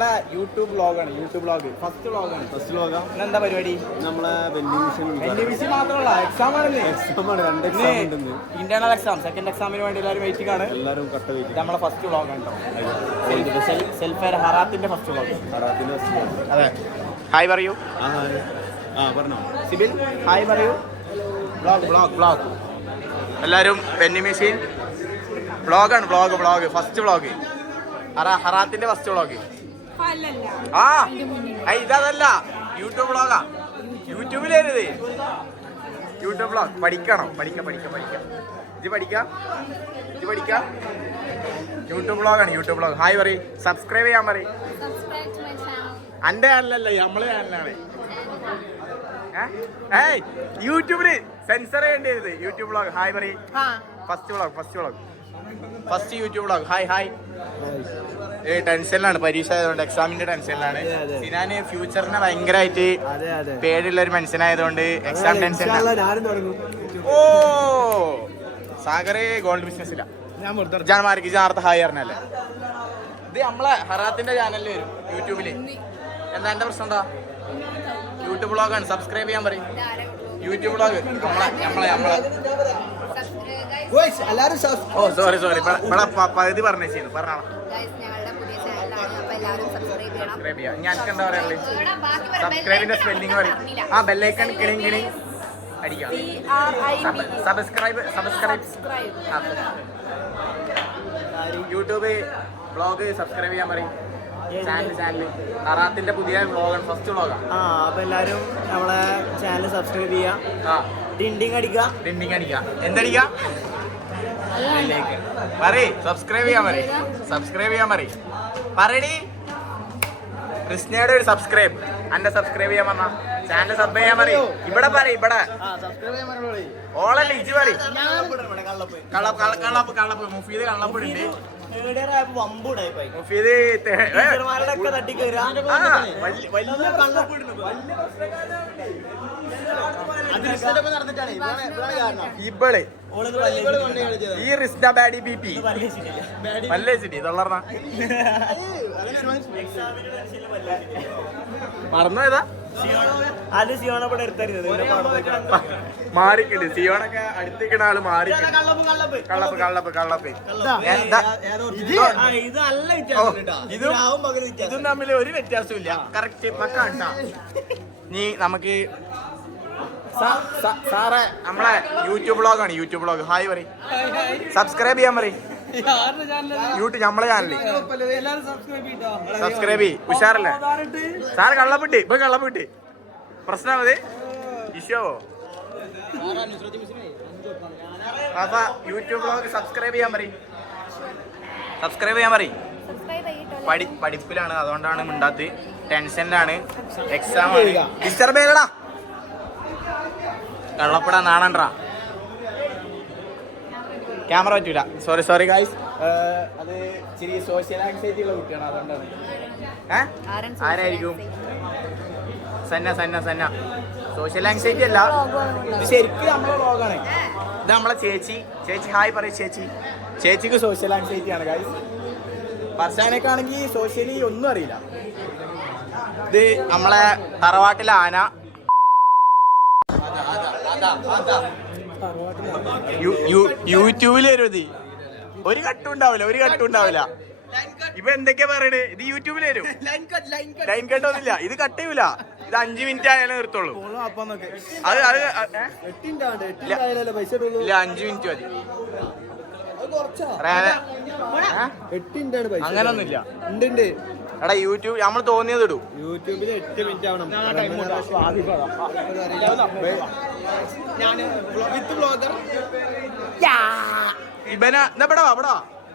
നമ്മളെ യൂട്യൂബ് വ്ളോഗാണ്. ഫസ്റ്റ് വ്ളോഗാണ്. എന്താ പരിപാടി? നമ്മളെ വെല്ലിംഗ് മാത്രമല്ല, എക്സാം ആണ്. ഇന്റേണൽ എക്സാം, സെക്കൻഡ് എക്സാമിന് വേണ്ടി എല്ലാവരും വെയിറ്റിംഗ് ആണ്. നമ്മളെ ഫസ്റ്റ് വ്ളോഗാണ് കേട്ടോ. സെൽഫ് ഹറാത്തിന്റെ ഫസ്റ്റ് വ്ളോഗ്. അതെ. ഹായ് പറയൂ. സിബിൽ ഹായ് പറയൂ. വ്ളോഗ് എല്ലാവരും പെന്നി മെഷീൻ വ്ളോഗ് ഫസ്റ്റ് വ്ളോഗ്. ഹറാത്തിന്റെ ഫസ്റ്റ് വ്ളോഗ്. ഇതല്ല, യൂട്യൂബ് വ്ളോഗാ. യൂട്യൂബിലേത് യൂട്യൂബ് വ്ളോഗ്. പഠിക്കണം. ഇത് പഠിക്കാം. YouTube vlog. ഹായ് പറയ്. സബ്സ്ക്രൈബ് ചെയ്യാൻ പറയ്. അന്റെ ചാനലല്ല, നമ്മളെ ചാനലാണ്. യൂട്യൂബില് സെൻസർ ചെയ്യേണ്ടത് യൂട്യൂബ് വ്ളോഗ്. ഹായ് പറയ്. First YouTube vlog. ഹായ്. ടെൻഷനിലാണ്, പരീക്ഷ ആയതുകൊണ്ട്, എക്സാമിന്റെ ടെൻഷനിലാണ്. ഞാൻ ഫ്യൂച്ചറിനെ ഭയങ്കരമായിട്ട് പേടിയുള്ള ഒരു മനുഷ്യനായതുകൊണ്ട് എക്സാം ടെൻഷനിലാണ്. ഓ സാഗറെ ഗോൾഡ് ബിസിനസ്സില്ല. ജാൻമാർക്ക് ജാർത്ത ഹായ് പറഞ്ഞല്ലേ. ഇത് നമ്മളെ ഹറാത്തിന്റെ ചാനലിൽ വരും യൂട്യൂബില്. എന്താ എന്റെ പ്രശ്നം? എന്താ? യൂട്യൂബ് വ്ളോഗാണ്. സബ്സ്ക്രൈബ് ചെയ്യാൻ പറയും. യൂട്യൂബ് വ്ളോഗ് നമ്മളെ ഓ സോറി പകുതി പറഞ്ഞു. പറഞ്ഞോളാം. സബ്സ്ക്രൈബ് ചെയ്യാം. ഞാൻ എന്താ പറയാനുള്ളത്? സബ്സ്ക്രൈബിന്റെ സ്പെല്ലിംഗ് പറയും. ബെല്ലൈക്കൺ കിണിങ് അടിക്കാം. സബ്സ്ക്രൈബ് യൂട്യൂബ് വ്ളോഗ് സബ്സ്ക്രൈബ് ചെയ്യാൻ പറയും. ചാനൽ ഹറാത്തിന്റെ പുതിയ വ്ളോഗാണ്, ഫസ്റ്റ് വ്ളോഗാണ്. അപ്പൊ എല്ലാരും നമ്മളെ ചാനൽ സബ്സ്ക്രൈബ് ചെയ്യാം. ഡിൻഡിങ് അടിക്കുക. എന്തടിക്കുക? സബ്സ്ക്രൈബ് ചെയ്യാൻ പറയടി. കൃഷ്ണയുടെ ഒരു സബ്സ്ക്രൈബ്. അന്റെ സബ്സ്ക്രൈബ് ചെയ്യാൻ പറഞ്ഞ ചാനൽ സബ് ചെയ്യാൻ പറയും. ഇവിടെ ഓളല്ല ഇജ് പറയും. കള്ളപ്പ് മുഫീദ് കള്ളപ്പിടുണ്ട്. മുഫീദ് ഇബള് ഈ റിസ്ന ബാഡി ബി പി മല്ലേച്ചിട്ട് തൊള്ളർന്ന മറന്നോ? ഏതാ മാറിക്കിണ്ട്. സിയോണൊക്കെ അടുത്തേക്കണ ആള് മാറി. കള്ളപ്പ് ഇതും തമ്മിൽ ഒരു വ്യത്യാസവും ഇല്ല. കറക്റ്റ് പക്കാണ്ട. നീ നമുക്ക് സാറേ നമ്മളെ യൂട്യൂബ് വ്ളോഗ്. ഹായ് പറയും. സബ്സ്ക്രൈബ് ചെയ്യാൻ പറയും. യൂട്യൂബ് നമ്മളെ ചാനല് സബ്സ്ക്രൈബ് ചെയ്യും. ഉഷാറല്ലേ സാറ്? കള്ളപ്പെട്ട് പ്രശ്നമാവത് ഇഷ്യാവോ? അപ്പൊ യൂട്യൂബ് വ്ളോഗ് സബ്സ്ക്രൈബ് ചെയ്യാൻ പറയും. പഠിപ്പിലാണ്, അതുകൊണ്ടാണ് മിണ്ടാത്ത്. ടെൻഷനിലാണ്, എക്സാം ആണ്. ഡിസ്റ്റർബ് ചെയ്യലടാ. കള്ളപ്പെടാൻ നാണണ്ടാ. ക്യാമറ പറ്റൂല. Sorry guys. അത് ഇച്ചിരി സോഷ്യൽ ആങ്സൈറ്റി ഉള്ള കുട്ടിയാണ്, അതുകൊണ്ടാണ്. ആരായിരിക്കും? സന്ന സോഷ്യൽ ആങ്സൈറ്റി അല്ല, ശരിക്കും നമ്മളെ വ്ളോഗാണ്. ഇത് നമ്മളെ ചേച്ചി ഹായ് പറയും. ചേച്ചിക്ക് സോഷ്യൽ ആങ്സൈറ്റി ആണ് ഗായ്സ്. പർശാനൊക്കെയാണെങ്കിൽ സോഷ്യലി ഒന്നും അറിയില്ല. ഇത് നമ്മളെ തറവാട്ടിലെ ആന. യൂട്യൂബിൽ വരും. ഒരു കട്ടും ഉണ്ടാവില്ല. ഇപ്പൊ എന്തൊക്കെയാ പറയണേ? ഇത് യൂട്യൂബിൽ വരും. ലൈൻ കട്ടൊന്നുമില്ല. ഇത് കട്ട് ചെയ്യൂല. ഇത് 5 മിനിറ്റ് ആയാലേ നിർത്തുള്ളൂ. അത് 5 മിനിറ്റ് മതി. അങ്ങനൊന്നുമില്ല. എടാ യൂട്യൂബ് നമ്മൾ തോന്നിയത് ഇടും. യൂട്യൂബിൽ 8 മിനിറ്റ് ആവണം.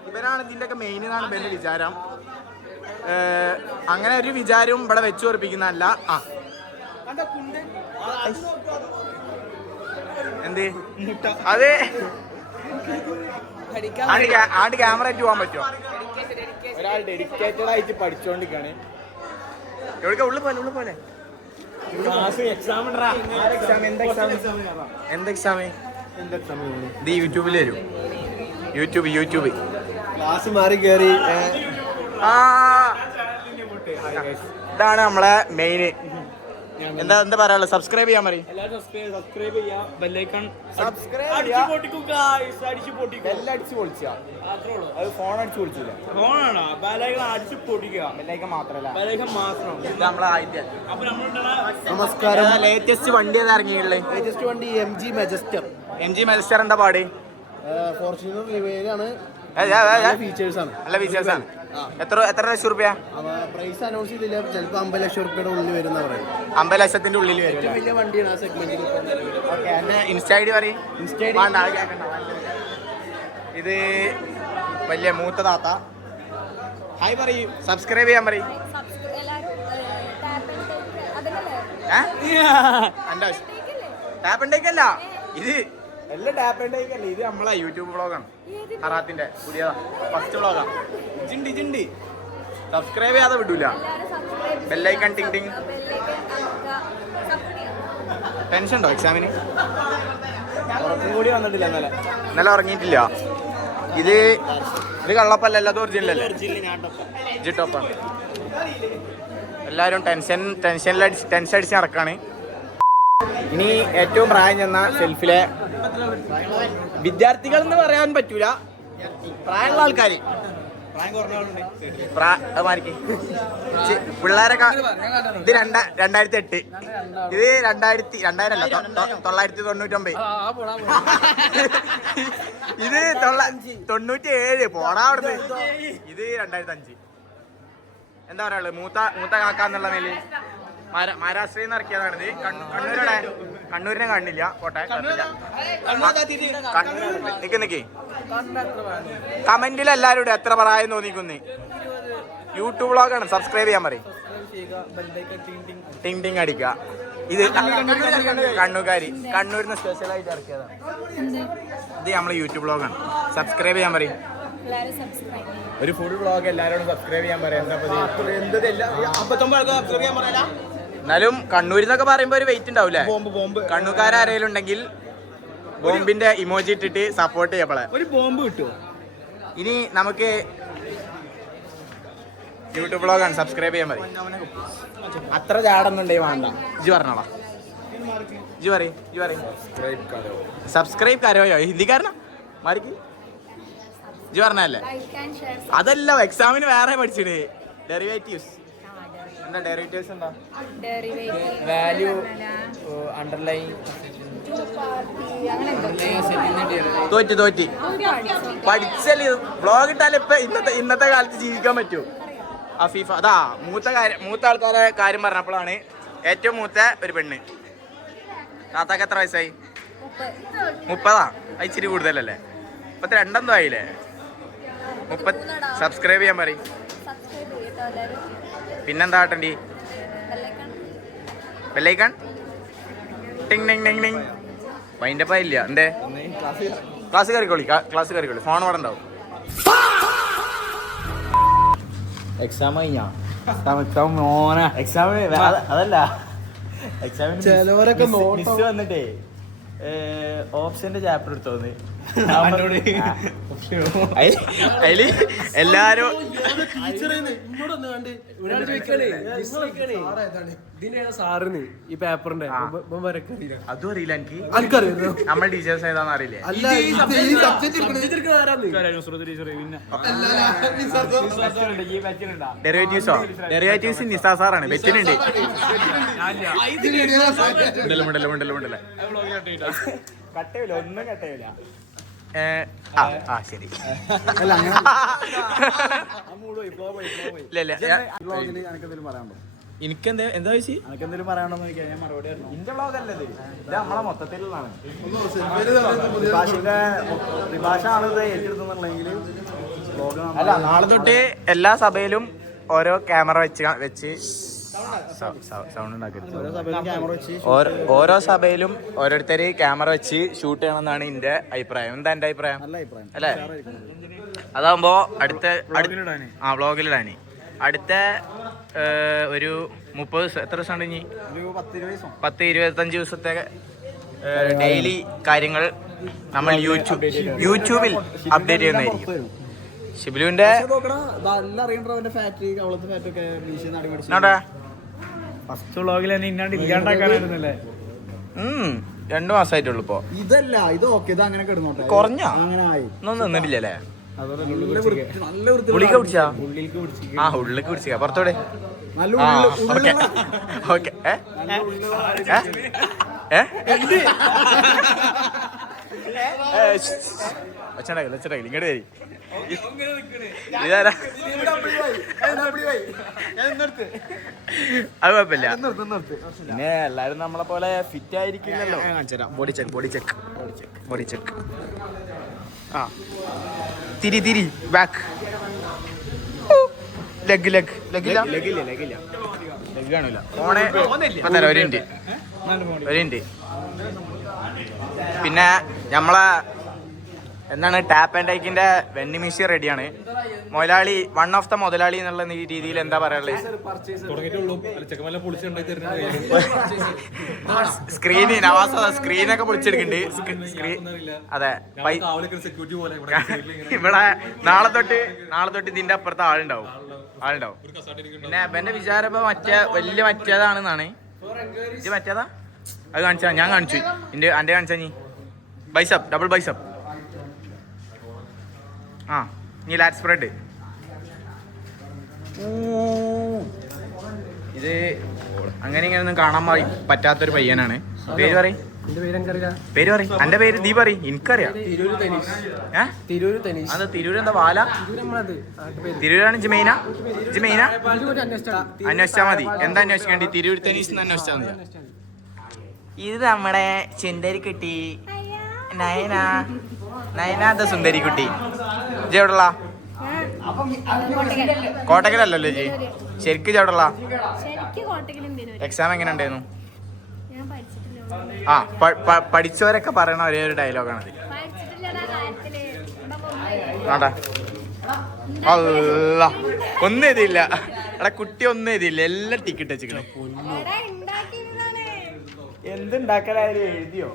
ഇവനാണ് ഇതിന്റെ ഒക്കെ മെയിൻ എന്നാണ് ഇവന്റെ വിചാരം. അങ്ങനെ ഒരു വിചാരവും ഇവിടെ വെച്ചു ഉറപ്പിക്കുന്നതല്ല. എന്ത് അത് ആണ്ട് ക്യാമറ ആയിട്ട് പോകാൻ പറ്റുമോ? ഒരാൾ ഡെഡിക്കേറ്റഡ് ആയിട്ട് പഠിച്ചോണ്ടിരിക്കാണ്. എവിടെ ഉള്ളു പോലെ എന്ത് എക്സാം? ഇത് യൂട്യൂബിൽ വരും. യൂട്യൂബ് ക്ലാസ് മാറി കയറി ഇതാണ് നമ്മളെ മെയിൻ. എന്താ പറയാനുള്ളത്? സബ്സ്ക്രൈബ് ചെയ്യാൻ പറയും. സബ്സ്ക്രൈബ് ചെയ്യാ, ബെല്ലൈക്കൺ അത് ഫോൺ അടിച്ചു പൊളിച്ചില്ല. ഫോണാണോ? ബെല്ലൈക്കൺ അടിച്ച് പൊട്ടിക്കുക. ബെല്ലൈക്കൺ മാത്രല്ല, ബെല്ലൈക്കൺ മാത്രം. ഇത് നമ്മളെ ആദ്യം. നമസ്കാരം. ലേറ്റസ്റ്റ് വണ്ടി ഏതാ ഇറങ്ങിയുള്ളത്? ലേറ്റസ്റ്റ് വണ്ടി MG Majestor. MG Majestor എന്താ പാട്? ഫോർച്യൂണർ റിവൈലാണ്. ഫീച്ചേഴ്സ് ആണ്, നല്ല ഫീച്ചേഴ്സ് ആണ്. എത്ര ലക്ഷം റുപ്യ? പ്രൈസ് അനൗൺസ് ചെയ്തില്ല. ചിലപ്പോൾ 50 ലക്ഷം റുപ്യയുടെ ഉള്ളിൽ വരുന്ന പറയും. 50 ലക്ഷത്തിന്റെ ഉള്ളിൽ വരും. ഏറ്റവും വലിയ വണ്ടിയാണ് ആ സെഗ്മെന്റിൽ. എന്റെ ഇൻസ്റ്റ ഐ ഡി പറയും. ഇത് വലിയ മൂത്ത താത്ത. ഹായ് പറയും. സബ്സ്ക്രൈബ് ചെയ്യാൻ പറയും. എന്റെ ടാപ്പ് ഉണ്ടേക്കല്ല, ഇത് എല്ലാം ടാപ്പ് ഉണ്ടേക്കല്ല. ഇത് നമ്മളെ യൂട്യൂബ് വ്ളോഗാണ്. ഹറാത്തിന്റെ പുതിയതാ, ഫസ്റ്റ് വ്ളോഗാണ്. ജിണ്ടി സബ്സ്ക്രൈബ് ചെയ്യാതെ വിടൂല. ബെല്ലൈക്കൺ ടിങ് ടിങ്. ടെൻഷൻ ഉണ്ടോ എക്സാമിന്? ഉറക്കം കൂടി വന്നിട്ടില്ല ഇന്നലെ ഉറങ്ങിയിട്ടില്ല. ഇത് കള്ളപ്പല്ല, അത് ഒറിജിനൽ അല്ലേ? ജിട്ടോപ്പാണ്. എല്ലാവരും ടെൻഷൻ അടിച്ച് നടക്കാണ്. ഇനി ഏറ്റവും പ്രായം ചെന്ന സെൽഫിലെ വിദ്യാർത്ഥികൾ എന്ന് പറയാൻ പറ്റൂല, പ്രായമുള്ള ആൾക്കാര്, പിള്ളേരൊക്കെ. ഇത് 2008, ഇത് 1999, ഇത് 97. പോടാ അവിടുന്ന്. ഇത് 2005. എന്താ പറയാ, മൂത്ത കാക്കാന്നുള്ള മേല് മഹാരാഷ്ട്രയിൽ നിന്ന് ഇറക്കിയതാണിത്. കണ്ണൂരിനെ കാണില്ല. കോട്ടെ നിക്ക് കമന്റിൽ എല്ലാവരും എത്ര പ്രായം തോന്നിക്കുന്നേ. യൂട്യൂബ് വ്ളോഗാണ്. സബ്സ്ക്രൈബ് ചെയ്യാൻ പറയും. ടിങ് ടിങ് അടിക്കുക. ഇത് കണ്ണൂരിന്ന് സ്പെഷ്യലായിട്ട് ഇറക്കിയതാണ്. ഇത് നമ്മളെ യൂട്യൂബ് വ്ളോഗാണ്. സബ്സ്ക്രൈബ് ചെയ്യാൻ പറയും. ഒരു ഫുൾ വ്ളോഗ് എല്ലാവരോടും സബ്സ്ക്രൈബ് ചെയ്യാൻ പറയാം. എന്നാലും കണ്ണൂരിൽ നിന്നൊക്കെ പറയുമ്പോ ഒരു വെയിറ്റ് ഉണ്ടാവില്ലേ? കണ്ണൂർക്കാരെങ്കിലും ഉണ്ടെങ്കിൽ ബോംബിന്റെ ഇമോജി ഇട്ടിട്ട് സപ്പോർട്ട് ചെയ്യപ്പെടാ. ഒരു ബോംബ് കിട്ടുമോ? ഇനി നമുക്ക് യൂട്യൂബ് വ്ളോഗാണ്. സബ്സ്ക്രൈബ് ചെയ്യാൻ പറയും. അത്ര ചാടൊന്നുണ്ടേ വേണ്ട. ഇജ് പറഞ്ഞോളാം. ഇജ് പറയും. സബ്സ്ക്രൈബ് കരോയോ? ഹിന്ദിക്കാരനാ മാറിക്ക്. ഇജ് പറഞ്ഞല്ലേ? അതല്ല, എക്സാമിന് വേറെ പഠിച്ചിട്ട് ഡെറിവേറ്റീവ്സ്. എന്താ ഡെറിവേറ്റീവ്സ്? എന്താ വാല്യൂ, അണ്ടർലൈൻ. തോറ്റി പഠിച്ചല്ലേ. വ്ളോഗ് ഇട്ടാലും ഇപ്പൊ ഇന്നത്തെ കാലത്ത് ജീവിക്കാൻ പറ്റൂ. അഫീഫ അതാ മൂത്ത ആൾക്കാരെ കാര്യം പറഞ്ഞപ്പോഴാണ് ഏറ്റവും മൂത്ത ഒരു പെണ്ണ്. താത്താക്ക് എത്ര വയസ്സായി? 30. ഇച്ചിരി കൂടുതലല്ലേ? 32 എന്തോ ആയില്ലേ? 30. സബ്സ്ക്രൈബ് ചെയ്യാൻ പറയും. പിന്നെന്താ കാട്ടണ്ടി? ബെല്ലൈക്കൺ ടിങ് ടിങ് ടിങ് ടിങ്. വൈൻഡപ്പ് ആയില്ല. എന്തേ? ക്ലാസ് കയറിക്കോളി. ഫോൺ അവിടെ ഉണ്ടാവും. എക്സാം കഴിഞ്ഞാ? അതല്ല, എക്സാമിന് മിസ് വന്നിട്ടേ ഓപ്ഷന്റെ ചാപ്റ്റർ എടുത്തോന്ന്. അതില് എല്ലാരും സാറിന് ഈ പേപ്പറിന്റെ അതും അറിയില്ല എനിക്ക്. നമ്മൾ ടീച്ചേഴ്സ് ഏതാന്ന് അറിയില്ലേ? ഡെറിവേറ്റീവ്സ് നിസാ സാറാണ്. വെച്ചിട്ടുണ്ട്. കട്ടയില്ല, ഒന്നും കട്ടയില്ല. ശരി. എനിക്കെന്താ എന്താ ചോദിച്ചു? എനിക്കെന്തെങ്കിലും പറയാനുണ്ടോ? ഞാൻ മറുപടി ഇന്റെ വ്ളോഗ് അല്ലത്, ഇത് നമ്മളെ മൊത്തത്തിലുള്ളതാണ്. അല്ല, നാളെ തൊട്ട് എല്ലാ സഭയിലും ഓരോ ക്യാമറ വെച്ച് സൗണ്ട് ഉണ്ടാക്കരുത്. ഓരോ സഭയിലും ഓരോരുത്തര് ക്യാമറ വെച്ച് ഷൂട്ട് ചെയ്യണമെന്നാണ് എന്റെ അഭിപ്രായം. എന്താ എന്റെ അഭിപ്രായം? അല്ലേ? അതാകുമ്പോ അടുത്ത വ്ളോഗിലിടാന് അടുത്ത ഒരു 30 എത്ര ദിവസം ഉണ്ട്? ഇനി 10-25 ദിവസത്തെ ഡെയിലി കാര്യങ്ങൾ നമ്മൾ യൂട്യൂബിൽ അപ്ഡേറ്റ് ചെയ്യുന്നതായിരിക്കും. ഷിബിലുവിന്റെ ഫസ്റ്റ് വ്ളോഗിൽ തന്നെ ഇന്നാണ്ട് ഇല്ലാണ്ടാക്കാനായിരുന്നല്ലേ? 2 മാസമായിട്ടുള്ളൂ ഇപ്പൊ. ഇതല്ല ഇത് ഓക്കെ, ഇത് അങ്ങനെ കിടന്നോട്ടെ. കുറഞ്ഞ അങ്ങനെ ആയി ഒന്നും നിന്നിട്ടില്ലല്ലേ? നല്ല വൃത്തി ഗുളിക കുടിച്ചാ? ഉള്ളിലേക്ക് പിടിച്ച് ആ ഉള്ളിലേക്ക് കുടിച്ചാ പുറത്തോടെ. നല്ല ഓക്കെ ഓക്കെ. ഒച്ചണ്ടാകില്ല ഇങ്ങോട്ട് വരി. ഇതാരാ? അത് കുഴപ്പമില്ല. പിന്നെ എല്ലാരും നമ്മളെ പോലെ ഫിറ്റ് ആയിരിക്കില്ലല്ലോ. Body check. ആ തിരി ബാക്ക്. ലെഗ് കാണില്ല. ഫോണ് ഇപ്പൊ തരാം. ഒരു മിനിറ്റ്. പിന്നെ നമ്മളെ എന്താണ് ടാപ്പ് ആൻഡ് ടൈക്കിന്റെ വെൻഡിങ് മെഷീൻ റെഡിയാണ്. മുതലാളി മുതലാളി എന്നുള്ള രീതിയിൽ എന്താ പറയാനുള്ളത്? സ്ക്രീനൊക്കെ പൊളിച്ചെടുക്കുന്നുണ്ട്. അതെ, ഇവിടെ നാളെ തൊട്ട് ഇതിന്റെ അപ്പുറത്ത് ആളുണ്ടാവും. പിന്നെ എന്റെ വിചാരം ഇപ്പൊ വലിയ മറ്റേതാണെന്നാണ്. ഇത് മറ്റേതാ? അത് കാണിച്ചാ? ഞാൻ കാണിച്ചു. എന്റെ കാണിച്ചാ നീ ബൈസപ്പ്, ഡബിൾ ബൈസപ്പ്. ആ നീ ലാറ്റ് സ്പ്രെഡ്. ഇത് അങ്ങനെ ഇങ്ങനെയൊന്നും കാണാൻ പറ്റാത്തൊരു പയ്യനാണ്. പേര് പറയും. എന്റെ പേര് നീ പറയും. എനിക്കറിയാം. അത് തിരൂര് എന്താ വാല? തിരൂരാണ് ജിമൈന. അന്വേഷിച്ചാ മതി. എന്താ അന്വേഷിക്കേണ്ടി? തിരൂർ തനീസ് അന്വേഷിച്ചാ മതി. ഇത് നമ്മുടെ സുന്ദരിക്കുട്ടി നയന സുന്ദരിക്കുട്ടി. ജി എവിടെയുള്ള? കോട്ടക്കലല്ലോ ജി? ശരിക്കും എവിടെയുള്ള? എക്സാം എങ്ങനെ ഉണ്ടായിരുന്നു? ആ പഠിച്ചവരൊക്കെ പറയണ ഒരേ ഒരു ഡയലോഗാണത്. ആടാ അല്ല ഒന്നും എഴുതിയില്ല. എടാ കുട്ടി ഒന്നും എഴുതിയില്ല. എല്ലാം ടിക്കറ്റ് വെച്ചിക്കണേ. എന്തുണ്ടാക്കലായാലും എഴുതിയോ?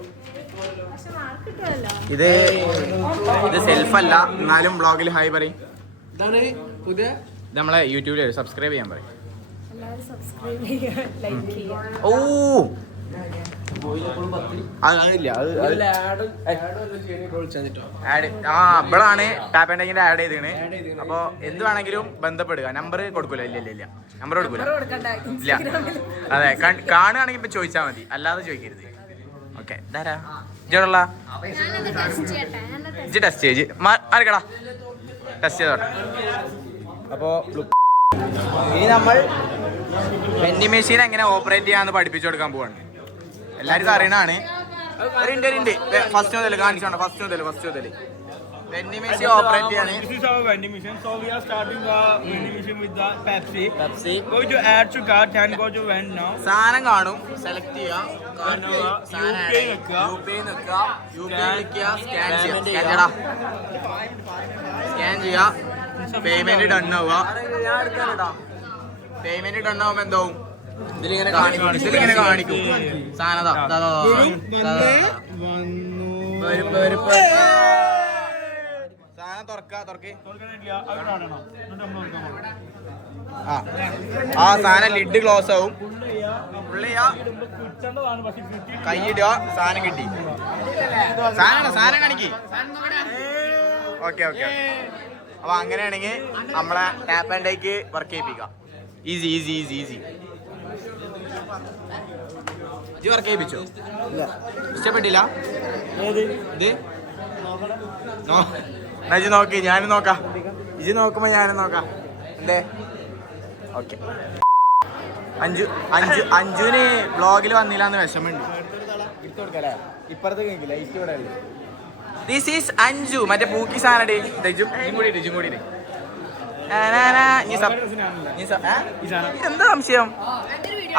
ഇത് സെൽഫല്ല, എന്നാലും ബ്ലോഗിൽ ഹായ് പറയും. നമ്മളെ യൂട്യൂബിൽ സബ്സ്ക്രൈബ് ചെയ്യാൻ പറയും. ഓ അതില്ല. ഇവിടാണ് ടാപ്പ് ആൻഡ് ടൈക്കിന്റെ ആഡ് ചെയ്തേണ്. അപ്പൊ എന്ത് വേണമെങ്കിലും ബന്ധപ്പെടുക. നമ്പർ കൊടുക്കൂല. ഇല്ല നമ്പർ കൊടുക്കൂല. ഇല്ല അതെ, കാണുകയാണെങ്കിൽ ഇപ്പൊ ചോദിച്ചാൽ മതി, അല്ലാതെ ചോദിക്കരുത്. ഓക്കെ. ധാരാ ഇജോടുള്ള ടെസ്റ്റ് ചെയ്ത് ആർക്കടാ ടെസ്റ്റ് ചെയ്തോട്ടെ. അപ്പോ ഇനി നമ്മൾ വെൻഡിങ് മെഷീൻ എങ്ങനെ ഓപ്പറേറ്റ് ചെയ്യാന്ന് പഠിപ്പിച്ചു കൊടുക്കാൻ പോവാണ്. എല്ലാവർക്കും അറിയണാണ്. ഫസ്റ്റ് മുതൽ കാണിച്ചോണ്ട. ഫസ്റ്റ് മുതൽ vending machine operate ചെയ്യാണ്. This is our vending machine. So we are starting the vending machine with the Pepsi. Go to add to cart and go to vend now. സാധനം കാണും, സെലക്ട് ചെയ്യാം, scan ചെയ്യാം, payment done ആവുക. Payment done ആവുമ്പോ എന്താവും? ഇതിലിങ്ങനെ കാണിക്കും സാധനം. ആ സാധനം ലിഡ് ക്ലോസ് ആവും. കൈയിടുക, സാധനം കിട്ടി. സാധനം കാണിക്ക്. ഓക്കെ. അപ്പൊ അങ്ങനെയാണെങ്കിൽ നമ്മളെ ടാപ്പ് ആൻഡ് ടൈക്ക് വർക്ക് ചെയ്യിപ്പിക്കാം. ഈസി. ഇത് വർക്ക് ചെയ്യിപ്പിച്ചോ? ഇഷ്ടപ്പെട്ടില്ല? ഇത് നോക്കി, ഞാനും നോക്കാം. ഇജ് നോക്കുമ്പോ ഞാനും നോക്കാം. എന്തേ? ഓക്കെ. അഞ്ജുവിന് ബ്ലോഗിൽ വന്നില്ലാന്ന് വിഷമുണ്ട്. This is Anju. മറ്റേ പൂക്കി സാധനം. ഇജും കൂടി എന്താ സംശയം?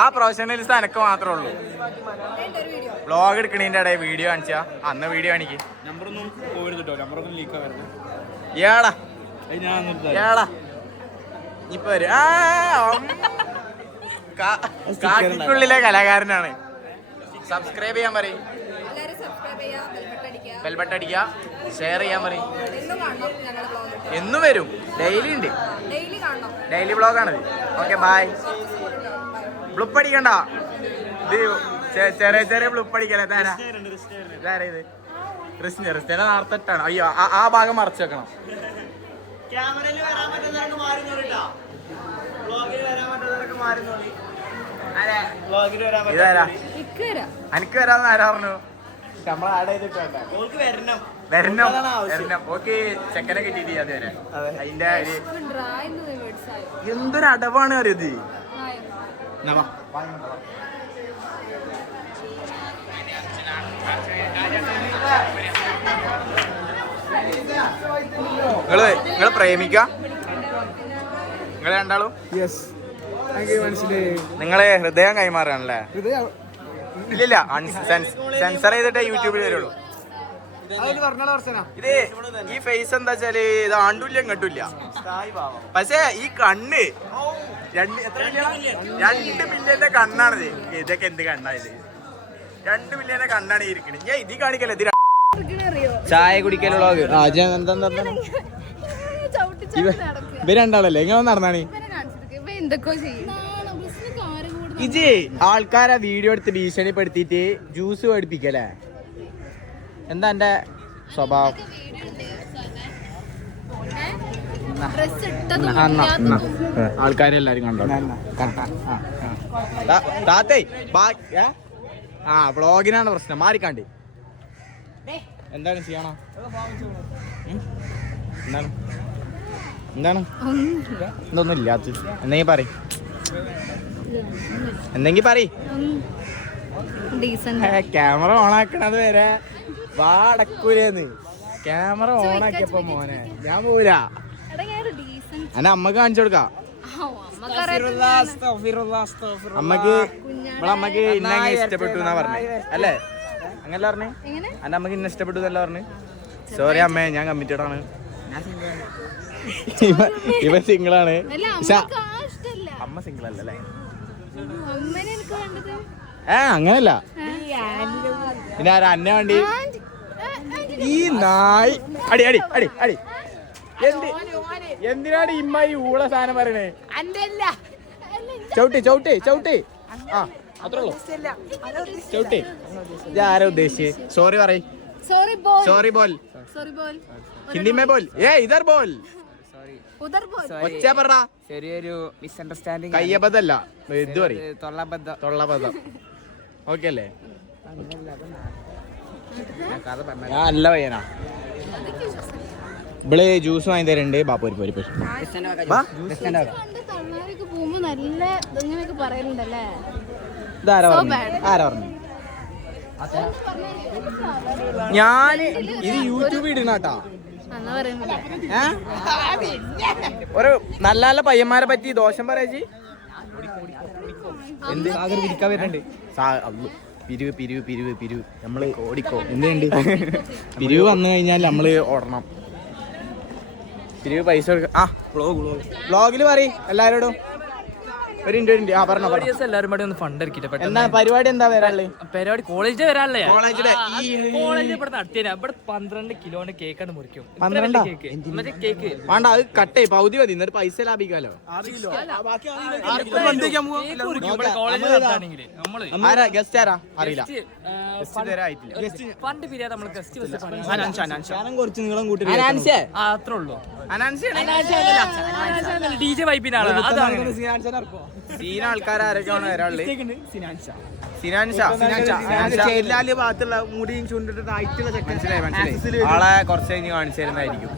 ആ പ്രൊഫഷണലിസ്റ്റ് എനക്ക് മാത്രമേ ഉള്ളൂ. വ്ളോഗ് എടുക്കണതിന്റെ ഇടയിൽ വീഡിയോ കാണിച്ചാ അന്ന് വീഡിയോ കാണിക്ക്. ഇപ്പൊ കാക്കിക്കുള്ളിലെ കലാകാരനാണ്. സബ്സ്ക്രൈബ് ചെയ്യാൻ പറയും. ബെൽ ബട്ടൺ അടിക്കുക, ഷെയർ ചെയ്യാൻ പറയും. എന്നും വരും, ഡെയിലി ഉണ്ട്, ഡെയിലി വ്ളോഗാണിത്. Okay bye. ബ്ലുപ്പ് അടിക്കണ്ട, ഇത് ചെറിയ ചെറിയ ബ്ലുപ്പ് അടിക്കല്ലേ. ഇതാരാ ഇത്? റിസ്റ്റിനെ നേർത്തിട്ടാണ്. അയ്യോ ആ ഭാഗം മറച്ചു വെക്കണം. ഇതാരാ? എനിക്ക് വരാന്ന് ആരാ പറഞ്ഞു? നമ്മൾ ആഡ് ചെയ്തിട്ടുണ്ട്. വരണം. ഓക്കെ ചെക്കനെ കിട്ടിയിട്ട് അത് വരെ. അതിന്റെ എന്തൊരു അടവാണ് അറിയത്. നിങ്ങള് പ്രേമിക്ക? നിങ്ങള് രണ്ടാളും നിങ്ങള് ഹൃദയം കൈമാറാണല്ലേ? ഇല്ലില്ല, സെൻസർ ചെയ്തിട്ടേ യൂട്യൂബിൽ വരുള്ളൂ. ഇത് ഈ ഫേസ് എന്താ വെച്ചാല് ഇത് ആണ്ടൂല്ല ഇങ്ങോട്ടില്ല. പക്ഷേ ഈ കണ്ണ് 2 മില്യന്റെ കണ്ണാണിത്. ഇതൊക്കെ എന്ത് കണ്ണായത്? 2 മില്യന്റെ കണ്ണാണ് ഇരിക്കണത്. ഞാൻ ഇത് കാണിക്കല്ലേ? ഇത് ചായ കുടിക്കലുള്ള ഇവര് രണ്ടാളല്ലേ? ഇങ്ങനെ നടന്നാണ് ഇത്. ആൾക്കാരെ വീഡിയോ എടുത്ത് ഭീഷണിപ്പെടുത്തിയിട്ട് ജ്യൂസ് മേടിപ്പിക്കല്ലേ? എന്താ എന്റെ സ്വഭാവം? ആൾക്കാരെല്ലാരും കണ്ടോ? താത്തേ വ്ളോഗിനാണ് പ്രശ്നം. മാറിക്കാണ്ട് എന്താണ് ചെയ്യണോ? എന്താണ് എന്തൊന്നും ഇല്ലാത്ത എന്തെങ്കിലും പറ, എന്തെങ്കിലും പറ. ക്യാമറ ഓൺ ആക്കണത് വരെ വാടക്കൂലേന്ന്. ക്യാമറ ഓൺ ആക്കിയപ്പോ മോനെ ഞാൻ പോരാ. എന്നെ അമ്മക്ക് കാണിച്ചു കൊടുക്കാം. അമ്മക്ക് നമ്മളമ്മക്ക് ഇന്നെ ഇഷ്ടപ്പെട്ടു എന്നാ പറഞ്ഞേ അല്ലേ? അങ്ങനെ പറഞ്ഞേ? എന്റെ അമ്മക്ക് ഇന്നെ ഇഷ്ടപ്പെട്ടു എന്നല്ല പറഞ്ഞ്. സോറി അമ്മേ, ഞാൻ കമ്മിറ്റഡ് ആണ്. ഇവ സിംഗിളാണ്. അമ്മ സിംഗിൾ അല്ലേ? അങ്ങനല്ല. പിന്നെ ആരാ അന്നെ വേണ്ടി? ഈ നായ് അടി അടി അടി അടി. എന്തിനാണ് ഇമ്മ ഈ ഊള സാധനം പറയണേ? ചവിട്ടി ചവിട്ടി ചവിട്ടി. ആ അത്രേ ഉള്ളൂ. ചവിട്ടി. ഇത് ആരാ ഉദ്ദേശിച്ച്? സോറി പറയ്. സോറി ബോൽ. ഹിന്ദി മേ ബോൽ. ഇധർ ബോൽ. ഒച്ച പറ. ചെറിയൊരു മിസ്അണ്ടർസ്റ്റാൻഡിങ്. കയ്യബദ്ധല്ല, ഇത് പറയും. തൊള്ളബദ്ധം. ഓക്കെ അല്ലേ? ഞാൻ നല്ല പയ്യനാ. ഇവിടെ ജ്യൂസ് വാങ്ങി തരുന്നുണ്ട്. ബാപ്പൂരി പോരി പോയി. ഇതാരാ പറഞ്ഞു? ഞാന് ഇത് യൂട്യൂബിൽ ഇടുന്നാട്ടാ. ഒരു നല്ല നല്ല പയ്യന്മാരെ പറ്റി ദോഷം പറയാ. എന്ത് വിരിക്കാൻ വരുന്നുണ്ട്? പിരിവ് പിരിവ് പിരിവ് പിരിവ്. നമ്മള് ഓടിക്കോ. എന്തുണ്ട്? പിരിവ് വന്നു കഴിഞ്ഞാൽ നമ്മള് ഓടണം. പിരിവ് പൈസ കൊടുക്ക. വ്ളോഗില് പറയും എല്ലാരോടും. ഒരു ഇൻഡോ പറഞ്ഞോ. എല്ലാരും കൂടി ഒന്ന് ഫണ്ട് ഇറക്കിട്ട് എന്താ പരിപാടി? എന്താ വരാനുള്ളത്? പരിപാടി കോളേജിൽ വരാനല്ലേ? കോളേജിലെ ഇവിടെ നടത്തിയ ഇവിടെ 12 കിലോന്റെ കേക്കാണ് മുറിക്കും. 12 കേക്ക് വേണ്ട, അത് കട്ട് ചെയ്യും. പകുതി മതി, എന്നിട്ട് പൈസ ലാഭിക്കാലോ. ആരാ ഗസ്റ്റ്? ആരാ അറിയില്ല. ഫണ്ട് പിരിയാതെ നമ്മള് ഗസ്റ്റ് കുറച്ച് നീളം കൂട്ടി അത്രേ ഉള്ളൂ. DJ വൈപ്പിനാണ്. സീന ആൾക്കാരൊക്കെയാണ് വരാനുള്ളത്. ഭാഗത്തുള്ള മുടിയും ചുണ്ടിട്ട് മനസ്സിലായി. ആളെ കുറച്ച് കഴിഞ്ഞ് കാണിച്ചു തരുന്നതായിരിക്കും.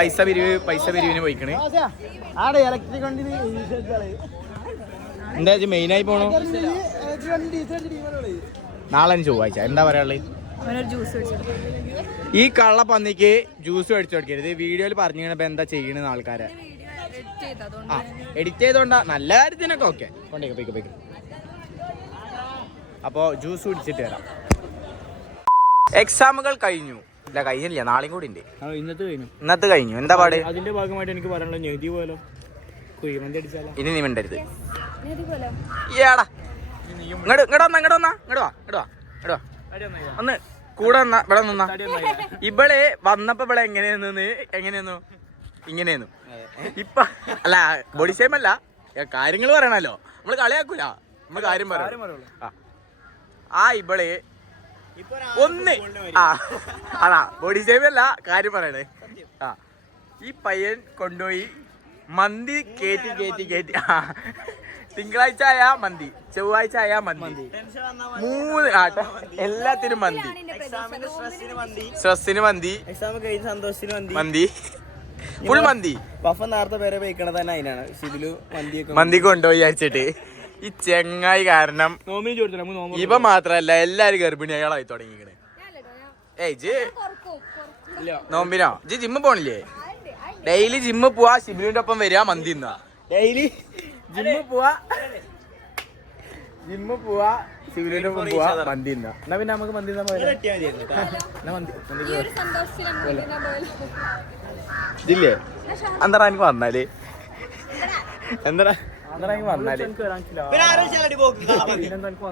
പൈസ പിരിവിന് പോയിക്കണ്. എന്താ മെയിനായി പോണോ? നാളെ ചൊവ്വാഴ്ച. എന്താ പറയാനുള്ളത്? ഈ കള്ള പന്നിക്ക് ജ്യൂസ് മേടിച്ചു കൊടുക്കരുത്. വീഡിയോയിൽ പറഞ്ഞിപ്പോ എന്താ ചെയ്യണെന്ന് ആൾക്കാരെ. എഡിറ്റ് ചെയ്തോണ്ടാ. നല്ല കാര്യത്തിനൊക്കെ ഓക്കെ. പോയിക്കോ. അപ്പോ ജ്യൂസ് കുടിച്ചിട്ട് വരാം. എക്സാമുകൾ കഴിഞ്ഞു. ഇല്ല കഴിഞ്ഞില്ല, നാളെയും കൂടി ഉണ്ട്. ഇന്നത്തെ കഴിഞ്ഞു. എന്താ പാട്? അതിന്റെ ഭാഗമായിട്ട് എനിക്ക് പറയാനുള്ളത് ഇനി നീ മിണ്ടരുത്. ഇങ്ങോട്ട് വന്നാ ഒന്ന് കൂടെ ഇവിടെ നിന്നാ. ഇവള് വന്നപ്പോ ഇവിടെ എങ്ങനെയാന്നു ഇപ്പൊ അല്ല ബോഡി ഷേം അല്ല, കാര്യങ്ങൾ പറയണല്ലോ, നമ്മള് കളിയാക്കൂല, നമ്മള് കാര്യം പറയാം. ആ ഇവള് ഒന്ന് അതാ ബോഡി ഷേം അല്ല, കാര്യം പറയണേ. ഈ പയ്യൻ കൊണ്ടുപോയി മന്തി കേറ്റി തിങ്കളാഴ്ച ആയാ മന്തി, ചൊവ്വാഴ്ച ആയാ മന്തി, 3 ആട്ടോ എല്ലാത്തിനും മന്തി. സ്ട്രെസ്സിന് മന്തി, എക്സാം കഴിഞ്ഞ് സന്തോഷത്തിന് മന്തി, ഫുൾ മന്തി. പഫ നേരത്തെ പേരെ പോയിക്കണത് തന്നെ അതിനാണ്. ഷിബിലു മന്തി കൊണ്ടുപോയി വിചാരിച്ചിട്ട് ഈ ചെങ്ങായി കാരണം ഇവ മാത്രല്ല എല്ലാരും ഗർഭിണിയാളായി തുടങ്ങിക്കണേ. ഏയ് ജി നോമ്പിനോ ജി ജിമ്മ് പോണില്ലേ? ഡെയിലി ജിമ്മ് പോവാ, ഷിബിലുവിന്റെ ഒപ്പം വരിക, മന്തി തിന്നാ. ഡെയിലി ജിമ്മ് പോവാ ഷിബിലുവിന്റെ ഒപ്പം പോവാ, മന്തി തിന്നാ. എന്നാ പിന്നെ നമുക്ക് മന്തി ജില്ലേ എന്താ എനിക്ക് വന്നാല്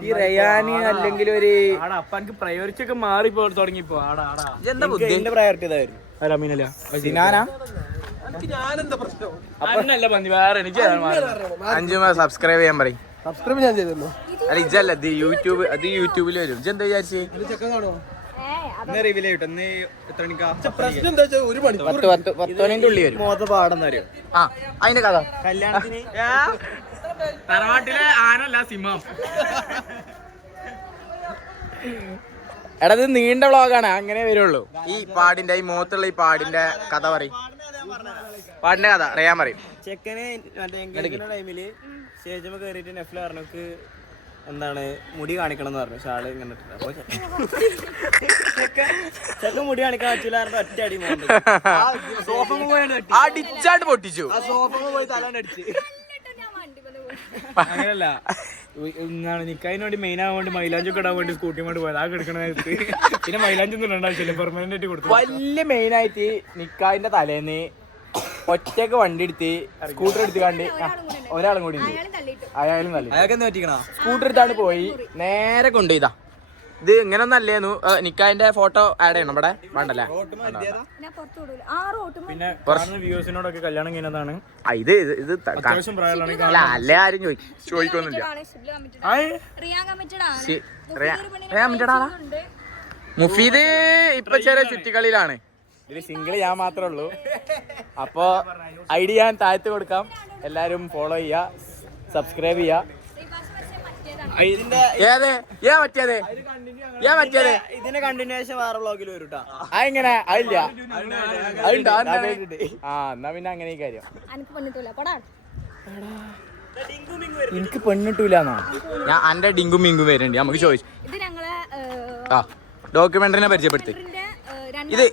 ഈ റയാനി അല്ലെങ്കിൽ ഒരു അപ്പനക്ക് പ്രയോറിറ്റി ഒക്കെ മാറി തുടങ്ങിപ്പോ. എന്താ ബുദ്ധി? പ്രയോറിറ്റി ഇതായിരുന്നു. അഞ്ചു സബ്സ്ക്രൈബ് ചെയ്യാൻ പറയും. സബ്സ്ക്രൈബ് ഞാൻ ചെയ്തല്ലോ. അല്ല ഇജല്ല, ഇത് യൂട്യൂബ്, അത് യൂട്യൂബിൽ വരും. ഇജെന്താ വിചാരിച്ചേ? പ്രശ്നം എന്താ വെച്ചാൽ 10 മണിന്റെ ഉള്ളിൽ വരും. മോത്ത പാടെന്ന് അറിയോ? ആ അതിന്റെ കഥ കല്യാണത്തിന് തറവാട്ടിലെ ആനല്ല സിംഹം. എടാ ഇത് നീണ്ട വ്ളോഗാണ്, അങ്ങനെ വരുള്ളൂ. ഈ പാടിന്റെ ഈ മുഖത്തുള്ള ഈ പാടിന്റെ കഥ പറയും. പാടിന്റെ കഥ അറിയാൻ പറയും. ചെക്കന് മറ്റേ ടൈമില് സ്റ്റേജിൽ കയറിയിട്ട് നെഫ്ല പറഞ്ഞക്ക് എന്താണ് മുടി കാണിക്കണം എന്ന് പറഞ്ഞു. ഷാള് ഇങ്ങനെ അപ്പൊ ചെക്കൻ മുടി കാണിക്കാൻ പറ്റില്ല, ഒറ്റ അടി അടിച്ചാണ്ട് പൊട്ടിച്ചു. അങ്ങനല്ല, നിക്കാതിന് വേണ്ടി മെയിൻ ആവാൻ വേണ്ടി മൈലാഞ്ചി ഒക്കെ ഇടാൻ വേണ്ടി സ്കൂട്ടി കൊണ്ട് പോയത്. ആ കിടക്കണ നേരത്ത് പിന്നെ മൈലാഞ്ചി ഒന്നും ഇടണ്ടാവശ്യമില്ല, പെർമനന്റ് ആയിട്ട് കൊടുത്തു. വലിയ മെയിനായിട്ട് നിക്കാതിന്റെ തലേന്ന് ഒറ്റക്ക് വണ്ടി എടുത്ത് സ്കൂട്ടർ എടുത്ത് കണ്ട് ഒരാളും കൂടി ഉണ്ട്, അയാളും നല്ല സ്കൂട്ടർ എടുത്താണ് പോയി നേരെ കൊണ്ടുപോയതാ. ഇത് ഇങ്ങനെ ഒന്നും അല്ലേന്നു. നിക്കാതിന്റെ ഫോട്ടോ ആഡ് ചെയ്യണം ഇവിടെ വേണ്ടല്ലേ? പിന്നെ വ്യൂസിനോടൊക്കെ കല്യാണം കഴിഞ്ഞതാണ്. ഇത് അല്ല അല്ലേ ആരും ചോദിക്കൊന്നുമില്ല. മുഫീദ് ഇപ്പൊ ചെറിയ ചുറ്റിക്കളിയിലാണ്. ഇതിൽ സിംഗിൾ ഞാൻ മാത്രമേ ഉള്ളൂ. അപ്പോ ഐഡി ഞാൻ താഴ്ത്ത് കൊടുക്കാം, എല്ലാരും ഫോളോ ചെയ്യാ, സബ്സ്ക്രൈബ് ചെയ്യാ. ഇതിന്റെ കണ്ടിന്യൂഷൻ വേറെ വ്ളോഗിൽ വരും ട്ടോ. അതെങ്ങനെ? അതില്ല, അതുണ്ടോ? ആ എന്നാ പിന്നെ അങ്ങനെ കാര്യം. എനിക്ക് പെണ്ണിട്ടൂലെന്നോ? ഞാൻ എന്റെ ഡിങ്കും മിങ്കും വരുന്നുണ്ട്, നമുക്ക് ചോദിച്ചു. ആ ഡോക്യുമെന്ററിനെ പരിചയപ്പെടുത്തി. ഇത്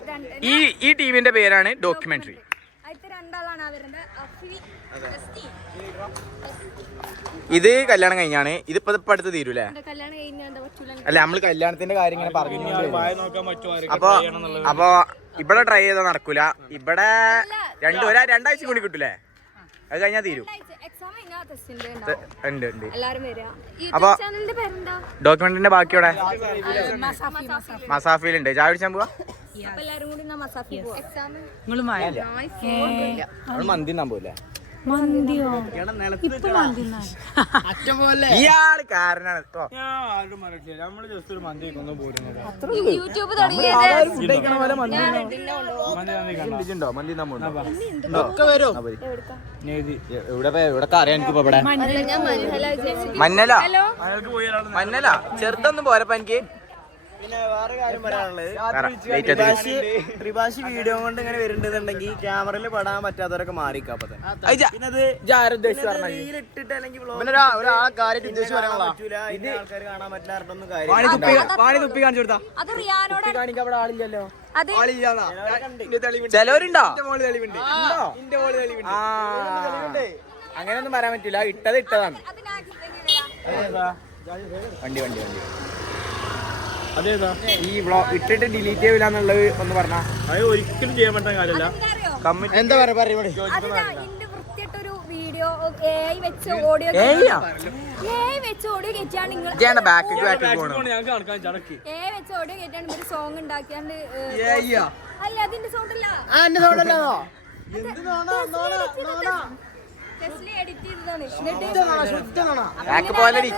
ഈ ടീമിന്റെ പേരാണ് ഡോക്യുമെന്ററി. ഇത് കല്യാണം കഴിഞ്ഞാണ്. ഇതിപ്പോ അടുത്ത് തീരൂലേ? അല്ല നമ്മള് കല്യാണത്തിന്റെ കാര്യം ഇങ്ങനെ പറഞ്ഞു. അപ്പൊ ഇവിടെ ട്രൈ ചെയ്താൽ നടക്കൂല. ഇവിടെ രണ്ടാഴ്ച കൂടി കിട്ടൂലേ? അത് കഴിഞ്ഞാൽ തീരും. ഉണ്ട്. അപ്പൊ ഡോക്യുമെന്റിന്റെ ബാക്കിയോടെ മസാഫിയിലുണ്ട്. ചായ കുടിച്ചാൻ പോവാ? മന്തി തിന്നാൻ പോവില്ലേ? ഇയാള് കാരണാണ്. നമ്മള് ജസ്റ്റ് ഒരു മന്തി ഇവിടെ അറിയാൻ എനിക്കിപ്പോ ഇവിടെ മഞ്ഞല ചെറുതൊന്നും പോരപ്പ എനിക്ക്. പിന്നെ വേറെ കാര്യം പറയാനുള്ളത്, റിബാഷി വീഡിയോ കൊണ്ട് ഇങ്ങനെ വരുന്നുണ്ടെന്നുണ്ടെങ്കിൽ ക്യാമറയിൽ പെടാൻ പറ്റാത്തവരൊക്കെ മാറിക്കാം. അപ്പൊ റീലിട്ടിട്ട് അല്ലെങ്കിൽ ആൾക്കാർ കാണാൻ പറ്റില്ലാർട്ടൊന്നും കാര്യം. ചിലവരുണ്ടോ? അങ്ങനെയൊന്നും പറയാൻ പറ്റില്ല. ഇട്ടതാണ് വണ്ടി. അതേതാ ഈ വ്ളോഗ് ഇട്ടിട്ട് ഡിലീറ്റ് ചെയ്യൂല എന്നുള്ളത് ഒന്ന് പറഞ്ഞാ? അത് ഒരിക്കലും ചെയ്യാൻ പറ്റുന്ന കാര്യമല്ല. എന്താ പറയാ? ഓഡിയോ AI വെച്ച് ഓഡിയോ കേറ്റാണ് നിങ്ങൾ ബാക്ക് ഞങ്ങൾക്ക് നടക്കാൻ ചടക്കി AI വെച്ച് ഓഡിയോ കേറ്റാണ് ഒരു സോങ് ഉണ്ടാക്കിയാണ്ട് അല്ല അതിന്റെ സൗണ്ട് അല്ല ടെസ്ലി എഡിറ്റ് ചെയ്തതാണ് ബാക്ക് പോലടി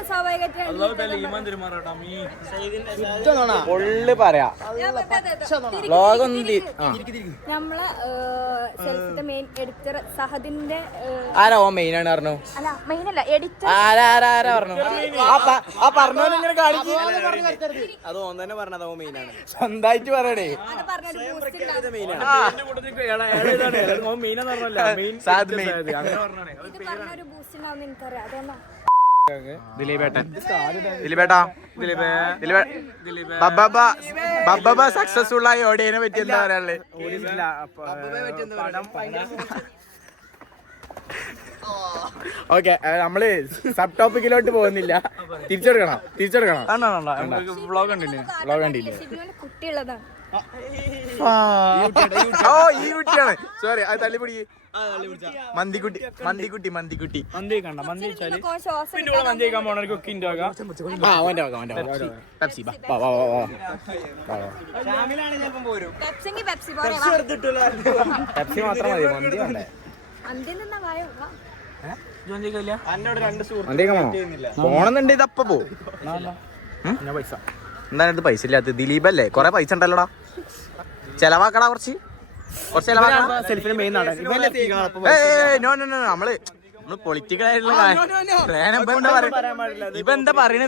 പൊള്ള് പറയാ നമ്മളെ സെൽഫിന്റെ മെയിൻ എഡിറ്റർ സഹദിന്റെ ആരാ ഓ മെയിൻ ആണ് പറഞ്ഞു അല്ല മെയിൻ അല്ല എഡിറ്റർ ആരാ പറഞ്ഞു ആ പറഞ്ഞോലിങ്ങനെ കാണിക്കും അത് ഓൻ തന്നെ പറഞ്ഞത് ഓ മെയിനാണ്. സ്വന്തായിട്ട് പറയണേ അത് പറഞ്ഞൊരു ബൂസ്റ്റ് ഇത് പറഞ്ഞൊരു ബൂസ്റ്റ് ഉണ്ടാവും എനിക്കറിയാം അതൊന്നും ദിലീപേട്ട സക്സസ്ഫുൾ ആയി ഓടിയതിനെ പറ്റി എന്താ പറയാനുള്ളത്? ഓക്കെ നമ്മള് സബ് ടോപ്പിക്കിലോട്ട് പോകുന്നില്ല. തിരിച്ചെടുക്കണം വ്ളോഗ് കണ്ടില്ലേ? കുട്ടിയുള്ളതാണ്. ഓ ഈ കുട്ടിയാണ്, സോറി അത് തള്ളിപ്പൊടി. മന്തിക്കുട്ടി മന്തി കണ്ട മന്തി വെച്ചാല് പിന്നെ ഇവിടെ മന്തി കഴിക്കാൻ പോണവർക്ക് ഒക്കെ ഉണ്ടാകാം. പെപ്സി പെപ്സി മാത്രം മതി. മന്തി വേണ്ടേ? പോണെന്നുണ്ട് ഇതപ്പ പോ. പൈസ എന്താണ് ഇത് പൈസ ഇല്ലാത്ത? ദിലീപല്ലേ, കൊറേ പൈസ ഉണ്ടല്ലോടാ, ചെലവാക്കടാ കുറച്ച് ചെലവാക്കടാ. നമ്മള് പൊളിറ്റിക്കൽ ആയിട്ടുള്ള ഇപ്പെന്താ പറയണേ?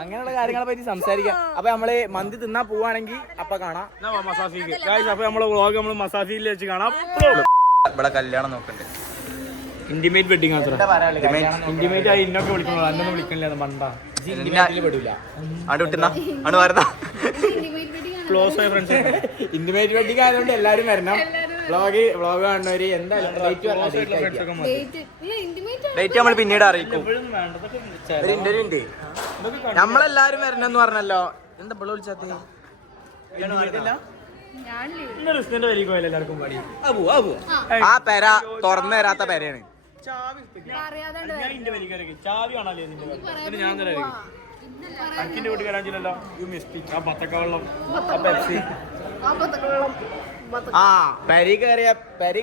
അങ്ങനെയുള്ള കാര്യങ്ങളെ പറ്റി സംസാരിക്കാം. അപ്പൊ നമ്മള് മന്തി തിന്നാൻ പോവാണെങ്കിൽ അപ്പൊ കാണാം. അപ്പൊ നമ്മളെ വ്ളോഗ് നമ്മള് മസാഫിയിൽ വെച്ച് കാണാം. ഇവിടെ കല്യാണം നോക്കണ്ടേ? ഇന്റിമേറ്റ് വെഡിങ് അത്ര ഇന്റിമേറ്റ് ആയി ഇന്നൊക്കെ വിളിക്കണോ? അന്നൊന്നും വിളിക്കണില്ല മണ്ട. ക്ലോസ് ആയ ഫ്രണ്ട്സ്. ഇന്റിമേറ്റ് വെഡിങ് ആയതുകൊണ്ട് എല്ലാരും വരണം. വ്ളോഗ് കാണുന്നവര് എന്തായാലും ഡേറ്റ് നമ്മൾ പിന്നീട് അറിയിക്കും. ഒരു ഇന്റർവ്യൂ ഉണ്ട്, നമ്മളെല്ലാരും വരണമെന്ന് പറഞ്ഞല്ലോ. എന്താ ഇപ്പോൾ വിളിച്ചാത്ത? ആ പെര തുറന്നു തരാത്ത പെരയാണ്. ചാവി കാണാല്ലേ ഞാൻ അക്കിന്റെ വീട്ടിൽ വരാൻ ചിലല്ലോ. യു മിസ്റ്റി ആ ബത്തക്കവെള്ളം ആ പെരി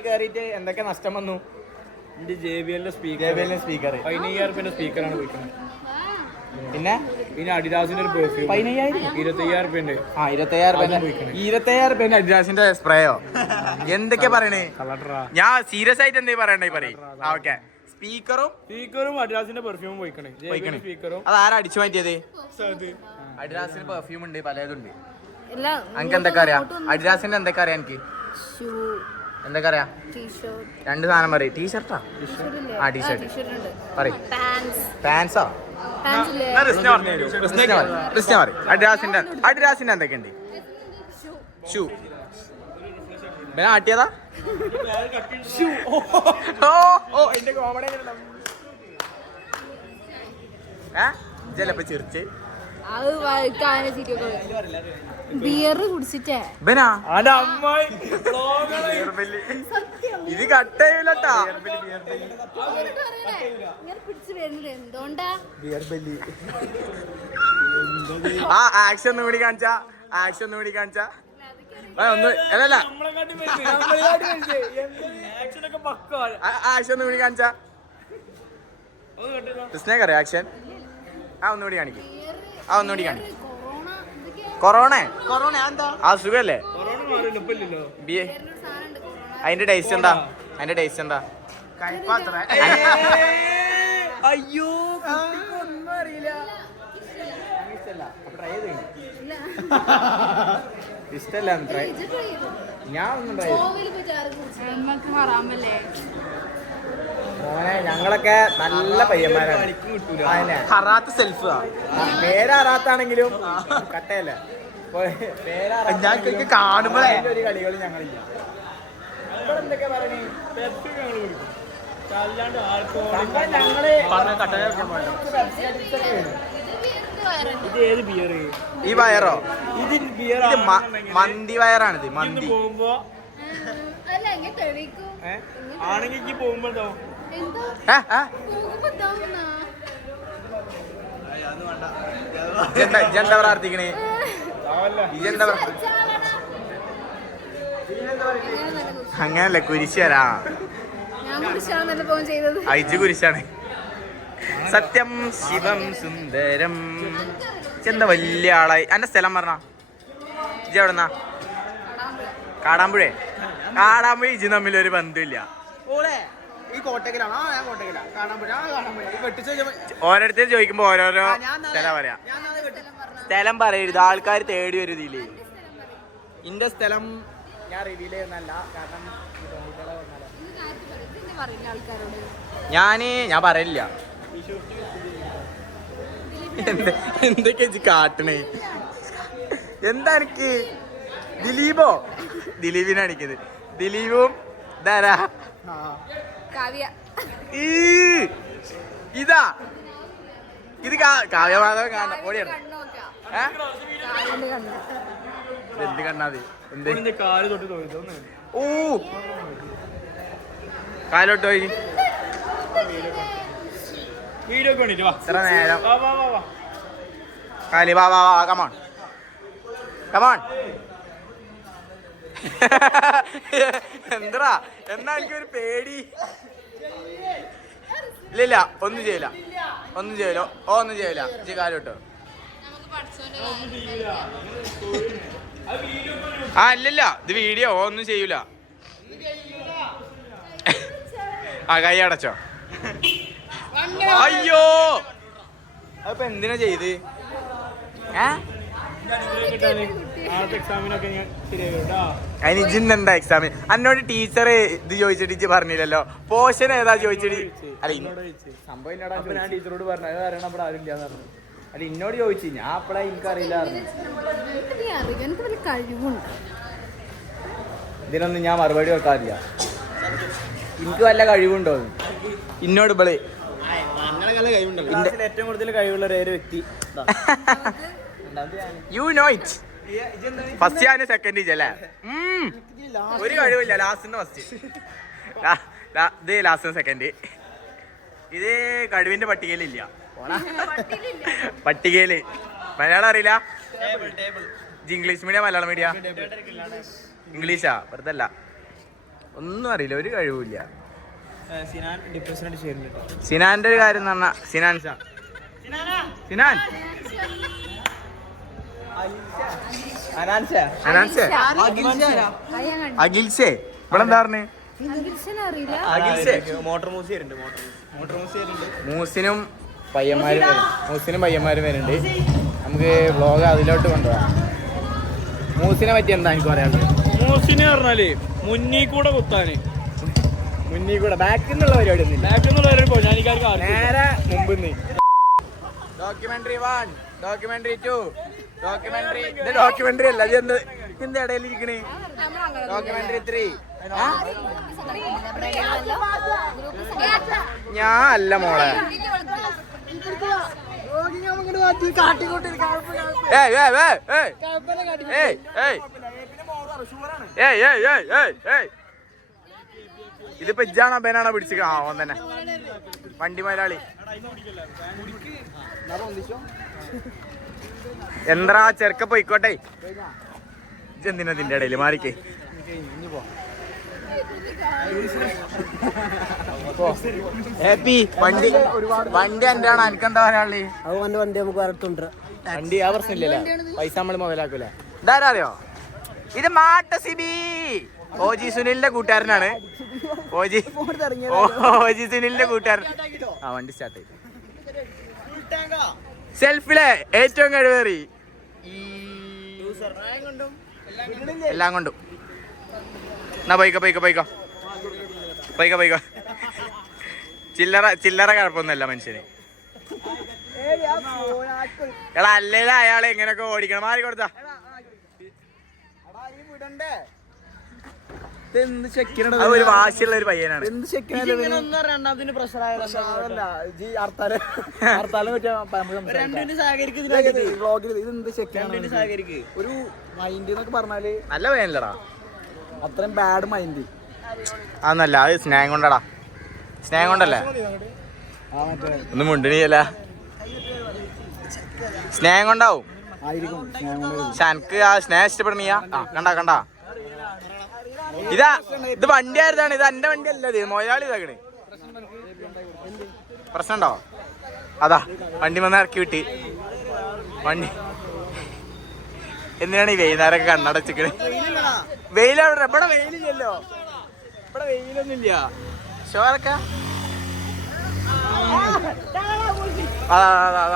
കയറിയിട്ട് എന്തൊക്കെ നഷ്ടം വന്നു? എന്റെ JBL സ്പീക്കർ 15,000 സ്പീക്കറാണ് പോയിക്കുന്നത്. പിന്നെ അഡിഡാസിന്റെ ഒരു പെർഫ്യൂം 25,000 ആ 25,000 അഡിഡാസിന്റെ സ്പ്രേയോ എന്തൊക്കെ പറയണേ? ഞാൻ സീരിയസ് ആയിട്ട് എന്തേ പറയണ്ടേ പറയും. ഓക്കെ, സ്പീക്കറും അഡിഡാസിന്റെ പെർഫ്യൂമും പോയിക്കണേ. സ്പീക്കറും അതാരാ അടിച്ചു മാറ്റിയത്? അഡിഡാസിന് പെർഫ്യൂം ഉണ്ട്, പലതുണ്ട്. എനിക്ക് എന്തൊക്കെ അറിയാം? അഡിഡാസിന്റെ എന്തൊക്കെ അറിയാം? എനിക്ക് എന്തൊക്കെ അറിയാം? രണ്ട് സാധനം പറയും. ടീഷർട്ടാ? ആ ടീഷർട്ട് പറയും. പാൻസോ? അഡിഡാസിന്റെ എന്തൊക്കെയുണ്ട്? ഷൂ പിന്നെ ആട്ടിയതാ? എന്റെ കോമഡി ചിലപ്പോ ചിരിച്ച് ബിയർ കുടിച്ചിട്ടേ ഇത് കട്ടയൂലട്ടാ. പിടിച്ചു വരുന്നത് എന്തുകൊണ്ടാ? ആ ആക്ഷൻ ഒന്നും കൂടി കാണിച്ചാ ഒന്ന് അല്ലല്ല ആക്ഷൻ ഒന്നും കൂടി കാണിച്ചാ കൃഷ്ണ അറിയാം ആക്ഷൻ. ഒന്നുകൂടി കാണിക്കും. കൊറോണ ആ സുഖല്ലേ? അതിന്റെ ടേസ്റ്റ് എന്താ? അയ്യോ ഒന്നും അറിയില്ല. ഇഷ്ടല്ല ഞാൻ ഒന്നും മോനെ ഞങ്ങളൊക്കെ നല്ല പയ്യന്മാരാണ്. ഹറാത്ത് സെൽഫ് പേര് ഹറാത്താണെങ്കിലും കട്ടയല്ലേ ഞാൻ കാണുമ്പോഴേ ഒരു കളികളും ഞങ്ങളില്ല. എന്തൊക്കെ പറയണേ? ഈ വയറോ? ഇത് മന്തി വയറാണിത്. മന്തി ആണെങ്കിൽ എനിക്ക് പോകുമ്പോ ഇജെന്താ പ്രാർത്ഥിക്കണേ? ഇജെന്താ അങ്ങനല്ലേ കുരിശരാ അയച്ചു കുരിശാണ്. സത്യം ശിവം സുന്ദരം. എന്താ വലിയ ആളായി. എന്റെ സ്ഥലം പറഞ്ഞ ഇജ് എവിടെന്നാ? കാടാമ്പുഴേ? കാടാമ്പുഴ ഇജ് തമ്മിലൊരു ബന്ധമില്ല. ഓരോരുത്തർ ചോദിക്കുമ്പോ ഓരോരോ സ്ഥലം പറയാ. സ്ഥലം പറയരുത്, ആൾക്കാർ തേടി വരും ഇതില്. ഇന്റെ സ്ഥലം ഞാൻ റിവീൽ ചെയ്യുന്നല്ല, കാരണം ഞാൻ പറയില്ല. എന്തൊക്കെ കാട്ടണേ? എന്താ എനിക്ക് ദിലീപോ? ദിലീപിനെ അടിക്കുന്നത്. ദിലീപും ഇതാരാ? ഇതാ ഇത് കാവ്യമാധവൻ കാണാം. ഓടിയാണ് എന്ത് കണ്ണാതി? എന്ത് കാല് തൊട്ട് തോന്നിട്ടോ? ഓ കാലോട്ട് പോയി. വീഡിയോ ഒക്കെ വേണ്ടിട്ട് വാ. എത്ര നേരം വാ വാ വാ വാ. കാലി വാ വാ വാ. Come on come on. എന്താ എന്നാ എനിക്കൊരു പേടി. ഇല്ല ഒന്നും ചെയ്യില്ല, ഒന്നും ചെയ്യലോ. ഒന്നും ചെയ്യില്ല. ഇജ്ജ് കാലോട്ടോ. ആ ഇല്ലല്ല, ഇത് വീഡിയോ. ഒന്നും ചെയ്യൂല. ആ കൈ അടച്ചോ. അയ്യോ അതിപ്പോ എന്തിനാ ചെയ്ത്? അതിന് ഇജിന്നെന്താ എക്സാമിന്? എന്നോട് ടീച്ചർ ഇത് ചോദിച്ചിട്ട് ഇജ്ജ് പറഞ്ഞില്ലല്ലോ. പോഷൻ ഏതാ ചോദിച്ചിട്ട്? അല്ല സംഭവം ഞാൻ ടീച്ചറോട് പറഞ്ഞു, അത് അറിയണം അവിടെ ആരും ഇല്ലാന്ന് പറഞ്ഞു. അല്ല എന്നോട് ചോദിച്ചു, ഞാൻ അപ്പഴാ എനിക്കറിയില്ലായിരുന്നു. ഇതിനൊന്നും ഞാൻ മറുപടി വെക്കാറില്ല. എനിക്ക് വല്ല കഴിവുണ്ടോ ഇന്നോട് ഇവള്? ഏറ്റവും കൂടുതൽ കഴിവുള്ള ഒരു വ്യക്തി. You know it. ഫസ്റ്റ് ഞാൻ സെക്കൻഡ് അല്ലേ? ഒരു കഴിവില്ല. Last first. ഇത് ലാസ്റ്റ് സെക്കൻഡ്. ഇത് കഴിവിന്റെ പട്ടികയിലില്ല. പട്ടികയില് മലയാളം അറിയില്ല. English medium Malayalam medium? ഇംഗ്ലീഷാ. വെറുതെ അല്ല, ഒന്നും അറിയില്ല, ഒരു കഴിവില്ല. സിനാന്റെ ഒരു കാര്യം എന്ന് പറഞ്ഞാ സിനാൻ അഖിൽസേ ഇവിടെ എന്താ പറഞ്ഞേ? മൂസിനും പയ്യന്മാരും വരുന്നുണ്ട്. നമുക്ക് വ്ളോഗ് അതിലോട്ട് കൊണ്ടുപോകാം. മൂസിനെ പറ്റി എന്താ എനിക്ക് പറയാനുള്ളത്? മൂസിനെ പറഞ്ഞാല് മുന്നിൽ കൂടെ കുത്താന്, മുന്നിൽ കൂടെ ബാക്കിൽ നിന്നുള്ള പരിപാടി ഒന്നും ബാക്കിൽ നിന്നുള്ള നേരെ മുമ്പ്. Documentary 1, documentary 2, documentary. ഇത് ഡോക്യുമെന്ററി അല്ല, ഇത് എന്ത് ഇടയിൽ ഇരിക്കണേ? ഡോക്യുമെന്ററി 3. ഞാൻ അല്ല മോളെ. ഇതിപ്പോ ഇജ്ജാണോ ബനാണോ പിടിച്ചിട്ട്? ആ ഓൻ തന്നെ വണ്ടി മുതലാളി. എന്താ ചെറുക്ക പോയിക്കോട്ടെ. ഇജ്ജെന്തിനാ ഇതിന്റെ ഇടയിൽ മാറിക്കേ? ഹാപ്പി വണ്ടി എന്റെ ആണ്. എനിക്കെന്താ പറയാനുള്ളത്? വണ്ടി നമുക്ക് വരട്ടുണ്ട്. വണ്ടി ആ പ്രശ്നമില്ലല്ലേ, പൈസ നമ്മള് മുതലാക്കൂല. ഇതാരാ അറിയോ? ഇത് മാട്ട സിബി. ഓജി സുനിലിന്റെ കൂട്ടുകാരനാണ്. ഓജി സുനിലിന്റെ കൂട്ടുകാരൻ. ആ വണ്ടി സ്റ്റാർട്ട് ചെയ്തു. സെൽഫിലെ ഏറ്റവും കഴിവേറി എല്ലാം കൊണ്ടും. എന്നാ പോയിക്കോ. ചില്ലറ കുഴപ്പമൊന്നുമല്ല മനുഷ്യന്. എടാ അല്ലേലും അയാളെ എങ്ങനെയൊക്കെ ഓടിക്കണം. മാറി കൊടുത്താ ഒരു വാശിയുള്ള ഒരു പയ്യനാണ്. ഒരു മൈൻഡ് എന്നൊക്കെ പറഞ്ഞാല് നല്ല പയ്യനല്ലടാ, അത്രയും ബാഡ് മൈൻഡ്. അതൊന്നല്ല, അത് സ്നേഹം കൊണ്ടടാ. സ്നേഹം കൊണ്ടല്ലേ? ഒന്നും മുണ്ടണിയല്ല, സ്നേഹം കൊണ്ടാവും. പക്ഷെ എനിക്ക് ആ സ്നേഹം ഇഷ്ടപ്പെടണിയ. കണ്ടാ ഇതാ, ഇത് വണ്ടി ആയിരുന്നാണ്. ഇത് എന്റെ വണ്ടി അല്ല, ഇത് മൊയാളി ഇതാക്കണ്. പ്രശ്നമുണ്ടോ? അതാ വണ്ടി വന്ന് ഇറക്കി വിട്ട്. വണ്ടി എന്തിനാണ് ഈ വൈകുന്നേരമൊക്കെ കണ്ണടച്ചിക്കണ്? വെയിലവിടെ, ഇവിടെ വെയിലില്ലല്ലോ, ഇവിടെ വെയിലൊന്നുമില്ല. ഷോറൊക്കെ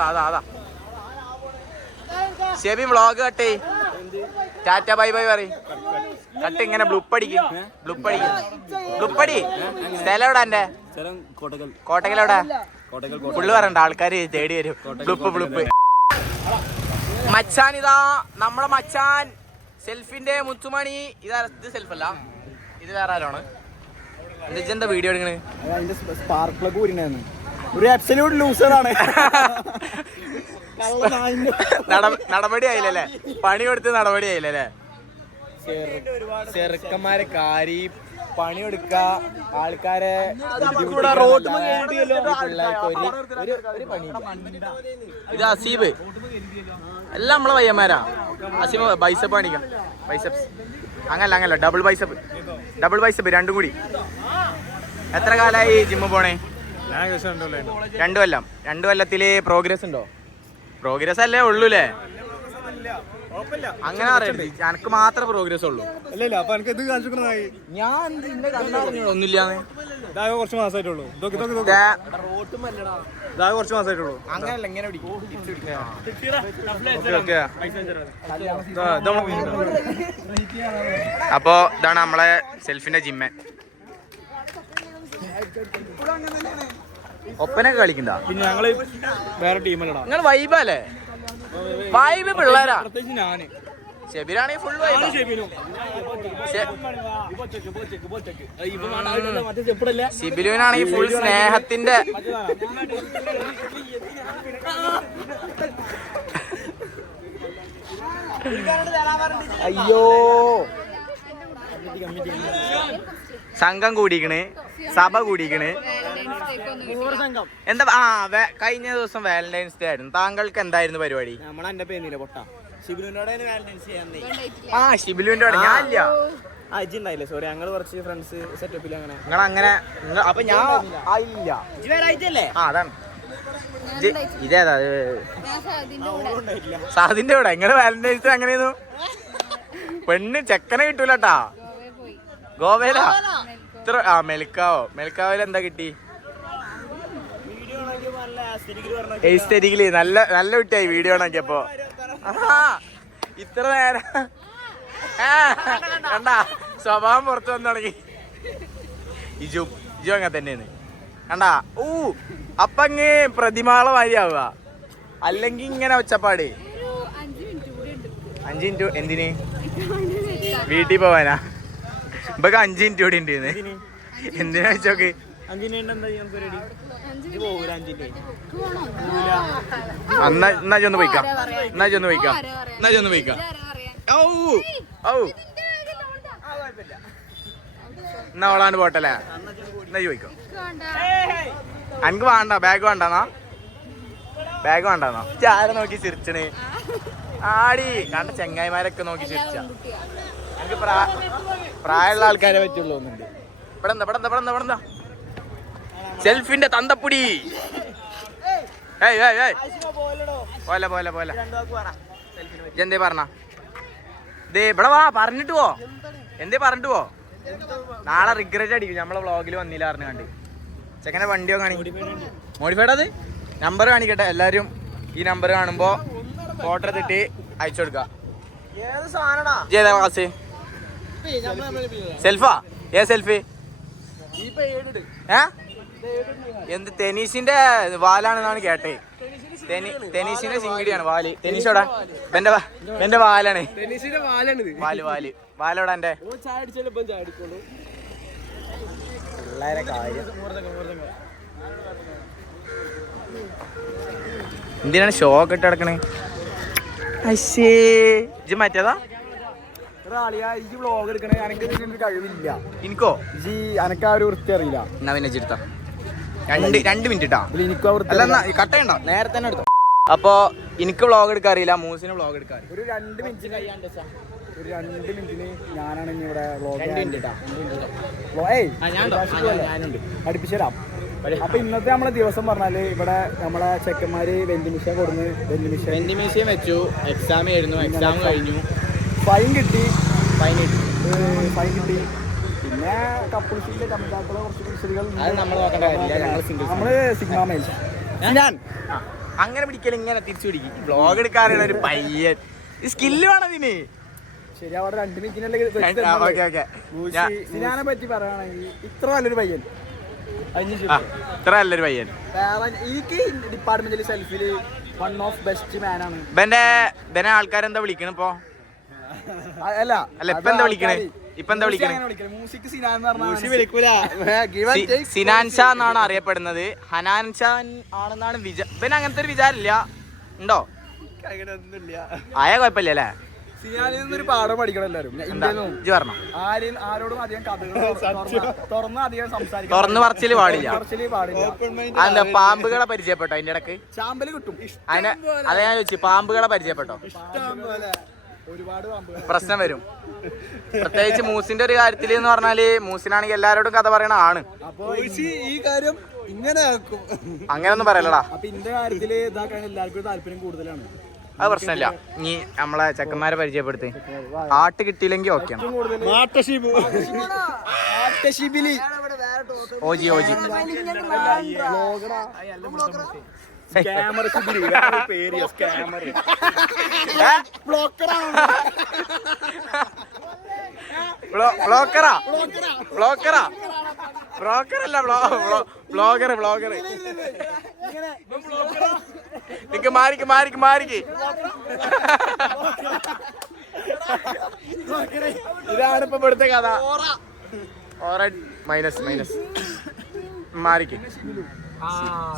അതാ ഷെബി വ്ളോഗ് കട്ടേ. ടാറ്റ ബൈ ബൈ പറയും. കട്ട് ഇങ്ങനെ ബ്ലുപ്പടിക്കും. ബ്ലുപ്പടി. സ്ഥലം എവിടെ എന്റെ? കോട്ടക്കലെവിടെ? പുള്ളി പറയണ്ട, ആൾക്കാര് തേടി വരും. ബ്ലുപ്പ്. മച്ചാൻ, നമ്മളെ മച്ചാൻ സെൽഫിന്റെ മുത്തുമണി. ഇത് സെൽഫല്ല, ഇത് വേറെ ആരാണ്? എന്താ വീഡിയോ എടുക്കണേ? സ്പാർക്ക് പ്ലഗ് ഊരിണ്ടായിരുന്നു. ഒരു അബ്സല്യൂട്ട് ലൂസറാണ്. നടപടി ആയില്ലല്ലേ? പണി കൊടുത്ത് നടപടി ആയില്ലല്ലേ? ചെറുക്കന്മാരെ കാരി പണി കൊടുക്ക, ആൾക്കാരെ ഇത് അസീബ്, എല്ലാം നമ്മളെ പയ്യന്മാരാ. അസീബ് ബൈസപ്പ് കാണിക്കാം. ബൈസപ്സ് അങ്ങനല്ല, ഡബിൾ ബൈസപ്പ് രണ്ടും കൂടി. എത്ര കാലമായി ജിമ്മ് പോണേ? 2 കൊല്ലം. 2 കൊല്ലത്തില് പ്രോഗ്രസ് ഉണ്ടോ? പ്രോഗ്രസ് അല്ലേ ഉള്ളൂല്ലേ? അങ്ങനെ അറിയണ്ടേ? എനിക്ക് മാത്രമേ പ്രോഗ്രസ് ഉള്ളൂ. ഞാൻ ഒന്നുമില്ലാന്ന്. കുറച്ച് മാസമായിട്ടുള്ളൂ. അങ്ങനല്ല, ഇങ്ങനെ അപ്പൊ ഇതാണ് നമ്മളെ സെൽഫിന്റെ ജിമ്മ്. ഒപ്പനൊക്കെ കളിക്കണ്ട. പിന്നെ ഞങ്ങള് വേറെ ടീമല്ലടാ. നിങ്ങൾ വൈബല്ലേ? വൈബ് പിള്ളേരാ. പ്രത്യേകിച്ച് ഞാന് ഷെബിനാണെങ്കിൽ ഫുൾ വൈബ്. ഷിബിലുവിനാണെങ്കിൽ ഫുൾ സ്നേഹത്തിന്റെ. അയ്യോ, സംഘം കൂടിക്കണ്, സഭ കൂടിക്കണ്. എന്താ? കഴിഞ്ഞ ദിവസം വാലന്റൈൻസ് ഡേ ആയിരുന്നു. താങ്കൾക്ക് എന്തായിരുന്നു പരിപാടി? നമ്മളെന്റെ പേരില്ല പൊട്ട ഷിബിലുവിന്റെ ഷിബിലുവിന്റെ ഞാനില്ല. അജിണ്ടായില്ലേ? സോറി, ഞങ്ങള് കുറച്ച് ഫ്രണ്ട്സ് സെറ്റപ്പിൽ അങ്ങനെ. നിങ്ങളങ്ങനെ അപ്പൊ ഞാൻ ഇല്ല. അതാണ് ഇതേതാ സാദിന്റെ കൂടെ. എങ്ങനെ വാലന്റൈൻസ് ഡേ അങ്ങനെയായിരുന്നു? പെണ്ണ് ചെക്കനെ കിട്ടൂലട്ടാ. ഗോവയിലാ? ഇത്ര മെൽക്കാവിൽ എന്താ കിട്ടി? എസ്തെറ്റിക്കലി നല്ല കുട്ടിയായി വീഡിയോ ആക്കിയപ്പോ. ഇത്ര നേരം കണ്ടാ സ്വഭാവം പുറത്തു വന്നു തുടങ്ങി. ഇജു അങ്ങനെ തന്നെയാണ് കണ്ടാ. അപ്പങ്ങ് പ്രതിമാള മാതിരിയാവുക, അല്ലെങ്കിൽ ഇങ്ങനെ ഒച്ചപ്പാട്. 5 മിനിറ്റ് എന്തിന്? വീട്ടിൽ പോവാനാ? ഇപ്പൊ 5 മിനിറ്റ് കൂടി ഉണ്ട്. എന്തിനാ വെച്ചോക്ക്? എന്നാ ചെന്ന് പോയിക്കാം. എന്നാ അവളാണ്ട് പോട്ടല്ലേ? എന്നാ ചോദിക്കോ. എനിക്ക് വേണ്ട, ബാഗ് വേണ്ടെന്നാ? ആരെ നോക്കി ചിരിച്ചണ്? ആടി കണ്ട ചെങ്ങായിമാരൊക്കെ നോക്കി ചിരിച്ച. എനിക്ക് പ്രായമുള്ള ആൾക്കാരെ പറ്റുള്ളൂ. ഒന്നുണ്ട് ഇവിടെ സെൽഫിന്റെ തന്തപ്പൊടി. പോലെ എന്തേ പറഞ്ഞ? ദേ ഇവിടെ വാ, പറഞ്ഞിട്ട് പോ. നാളെ റിഗ്രറ്റ് അടിക്കും. നമ്മളെ വ്ളോഗിൽ വന്നില്ല പറഞ്ഞു കണ്ട്. ചെക്കനെ വണ്ടിയോ മോഡിഫൈഡ്. അത് നമ്പർ കാണിക്കട്ടെ. എല്ലാരും ഈ നമ്പർ കാണുമ്പോ ഫോട്ടോ എടുത്തിട്ട് അയച്ചു കൊടുക്ക. ക്ലാസ് സെൽഫാ? സെൽഫി എന്ത്? തെനീസിന്റെ വാലാണെന്നാണ് കേട്ടേ. തെനീസിന്റെ ചിങ്കിടിയാണ് വാല്. തെനീസോടാ? എന്റെ വാലാണ്. വാലോടാ എന്റെ പിള്ളേരെ കാര്യം. എന്തിനാണ് ഷോക്ക് ഇട്ട് കിടക്കണേ? അശ്ശേ, ഇജ്ജ് മറ്റേതാ? ഒരാളിയാ ഈ വ്ളോഗ് എടുക്കണേ എനിക്ക് ഇതിനൊരു കഴിവില്ല. എനിക്കോ ഈ അനക്ക് ആ ഒരു വൃത്തി അറിയില്ല. എന്നാ പിന്നെ ചിരുത്ത 2 മിനിറ്റ് ഇട്ടാ എനിക്കും ആ വൃത്തി അല്ല കട്ടയുണ്ടോ നേരത്തെ തന്നെ എടുത്തോ. അപ്പൊ എനിക്ക് വ്ളോഗ് എടുക്കാൻ അറിയില്ല, മൂസിന് വ്ളോഗ് എടുക്കാൻ ഒരു 2 മിനിറ്റിന് ഒരു 2 മിനിറ്റിന് ഞാനാണ് ഇനി ഇവിടെ വ്ളോഗ് പഠിപ്പിച്ചു തരാം. അപ്പൊ ഇന്നത്തെ നമ്മളെ ദിവസം പറഞ്ഞാല് ഇവിടെ നമ്മളെ ചെക്കന്മാര് വെന്റിമിഷൻ കൊടുന്ന് വെന്റിമേഷൻ വെച്ചു, എക്സാം എഴുതുന്നു, എക്സാം കഴിഞ്ഞു, ഫൈൻ കിട്ടി. പിന്നെ കപ്പിൾസിന്റെ കമ്മിറ്റാക്കളെ കുറച്ച് കുറിച്ചുകൾ നമ്മൾ നോക്കേണ്ട കാര്യമില്ല, നമ്മള് സിഗ്മ മെയിൽ. ഞാൻ അങ്ങനെ പിടിക്കൽ ഇങ്ങനെ തിരിച്ചു പിടിക്കും. വ്ളോഗ് എടുക്കാനുള്ള ഒരു പയ്യൻ സ്കില്ല് വേണം ഇതിന്. ശരി, അവിടെ 2 മിനിറ്റിനല്ലേ സിനാനെ പറ്റി പറയുകയാണെങ്കിൽ ഇത്ര നല്ലൊരു പയ്യൻ, ഇത്ര നല്ലൊരു പയ്യൻ. ഈ ഡിപ്പാർട്ട്മെന്റിൽ സെൽഫില് വൺ ഓഫ് ബെസ്റ്റ് മാൻ ആണ്. ഇവനെ ആൾക്കാരെന്താ വിളിക്കണ ഇപ്പൊ? അല്ല ഇപ്പൊ എന്താ വിളിക്കണേ? മ്യൂസിക് സിനാൻ എന്ന് പറഞ്ഞാൽ സിനാൻ ഷാ എന്നാണ് അറിയപ്പെടുന്നത്. ഹനാൻ ഷാൻ ആണെന്നാണ് ഇവന് അങ്ങനത്തെ ഒരു വിചാരില്ല. ഉണ്ടോ? ആയ കുഴപ്പമില്ല അല്ലേ? സിനാനിൽ നിന്നൊരു പാഠം പഠിക്കണം എല്ലാവരും. ആരോടും അധികം കഥകൾ തുറന്നു പറച്ചില് പാടില്ല. അതെന്താ പാമ്പുകളെ പരിചയപ്പെട്ടോ അതിന്റെ ഇടക്ക്? ചാമ്പല് കിട്ടും. അതെ ഞാൻ ചോദിച്ചു, പാമ്പുകളെ പരിചയപ്പെട്ടോ? ഒരുപാട് പ്രശ്നം വരും. പ്രത്യേകിച്ച് മൂസിന്റെ ഒരു കാര്യത്തില് എന്ന് പറഞ്ഞാല് മൂസിനാണെങ്കിൽ എല്ലാരോടും കഥ പറയണ ആണ്. ഈ കാര്യം ഇങ്ങനെ അങ്ങനൊന്നും പറയലടാ. അപ്പൊ ഇന്റെ കാര്യത്തില് ഇതാക്കാൻ എല്ലാവർക്കും താല്പര്യം കൂടുതലാണ്. അത് പ്രശ്നമില്ല. ഇനി നമ്മളെ ചെക്കന്മാരെ പരിചയപ്പെടുത്തി. ആട്ട് കിട്ടിയില്ലെങ്കിൽ ഓക്കെ. ഓജി ബ്ലോക്കറല്ല, ബ്ലോഗർ. നിക്ക് മാറിക്ക്. ഇതാണ് ഇപ്പൊ ഇവിടുത്തെ കഥ. മൈനസ് മാറിക്ക്.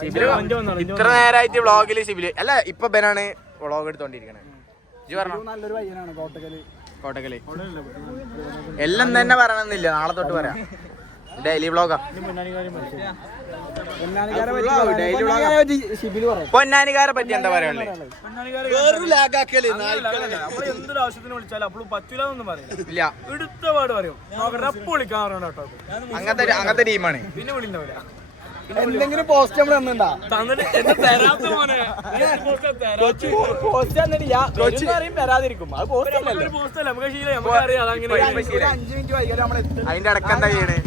ഇത്ര നേരമായിട്ട് വ്ളോഗില് ശിബില് അല്ല, ഇപ്പൊ ബനാണ് വ്ളോഗ് എടുത്തോണ്ടിരിക്കണേ. നല്ലൊരു പയ്യനാണ് കോട്ടക്കല്. എല്ലാം തന്നെ പറയണമെന്നില്ല, നാളെ തൊട്ട് പറയാം. ഡെയിലി വ്ളോഗാ. പൊന്നാനിക്കാരെ പറ്റി എന്താ പറയാനുള്ളത്? എന്തൊരു ആവശ്യത്തിന് വിളിച്ചാലും അപ്പോഴും പറ്റൂലെന്നൊന്നും പറയില്ല. ഇല്ല, എടുത്ത പാട് പറയും. റപ്പ് വിളിക്കാൻ കേട്ടോ. അങ്ങനത്തെ ടീമാണ്. പിന്നെ വിളിണ്ടാവില്ല. എന്തെങ്കിലും പോസ്റ്റ് നമ്മൾ തന്നിട്ടുണ്ടാ? തരാതിരിക്കും. അത് പോസ്റ്റ് അതിന്റെ അടക്കം എന്താ ചെയ്യണേ?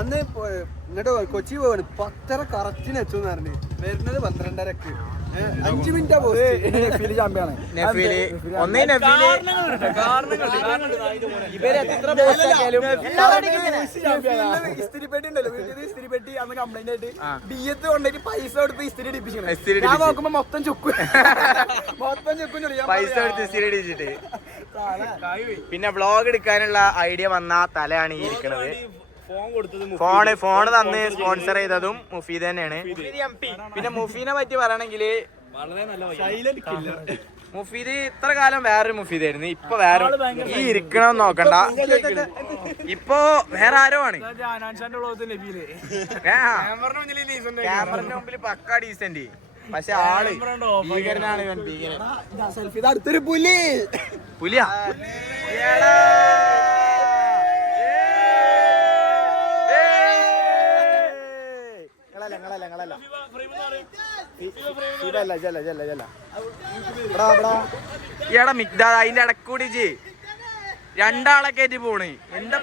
അന്ന് ഇങ്ങോട്ട് കൊച്ചി പോവാണ് 10:30 കറക്റ്റിന് എത്തുമെന്ന് പറഞ്ഞു. വരുന്നത് 12:30. 5 മിനിറ്റാ പോസ്റ്റ്. ചാമ്പ്യാണ് ഇസ്തിരിപ്പെട്ടി ഉണ്ടല്ലോ വീട്ടിൽ. ഇസ്തിരിപ്പെട്ടി അന്ന് കംപ്ലൈന്റ് ആയിട്ട് ബിയത്ത് കൊണ്ടുപോയി പൈസ കൊടുത്ത് ഇസ്തിരി ഇടിപ്പിച്ചു. ഞാൻ നോക്കുമ്പോ മൊത്തം ചുക്കും പൈസ എടുത്ത് ഇസ്തിരി ഇടിച്ചിട്ട്. പിന്നെ വ്ളോഗ് എടുക്കാനുള്ള ഐഡിയ വന്ന തലയാണ് ഈ ഇരിക്കണത്. ഫോണ് തന്ന് സ്പോൺസർ ചെയ്തതും മുഫീദ് തന്നെയാണ്. പിന്നെ മുഫീനെ പറ്റി പറയണെങ്കില് മുഫീദ് ഇത്ര കാലം വേറൊരു മുഫീദ് ആയിരുന്നു. ഇപ്പൊ വേറെ ഈ ഇരിക്കണം നോക്കണ്ട, ഇപ്പൊ വേറെ ആരോ ആണ്. ക്യാമറന്റെ മുമ്പിൽ പക്കാ ഡീസന്റ്. പക്ഷെ ആള് ഭീകരനാണ്. ഇവൻ ഭീകരൻ. അടുത്തൊരു പുലിയാ. എടാ മിക്ദാദ് അതിന്റെ ഇടക്കൂടി രണ്ടാളെ കയറ്റി പോണ്. എന്താ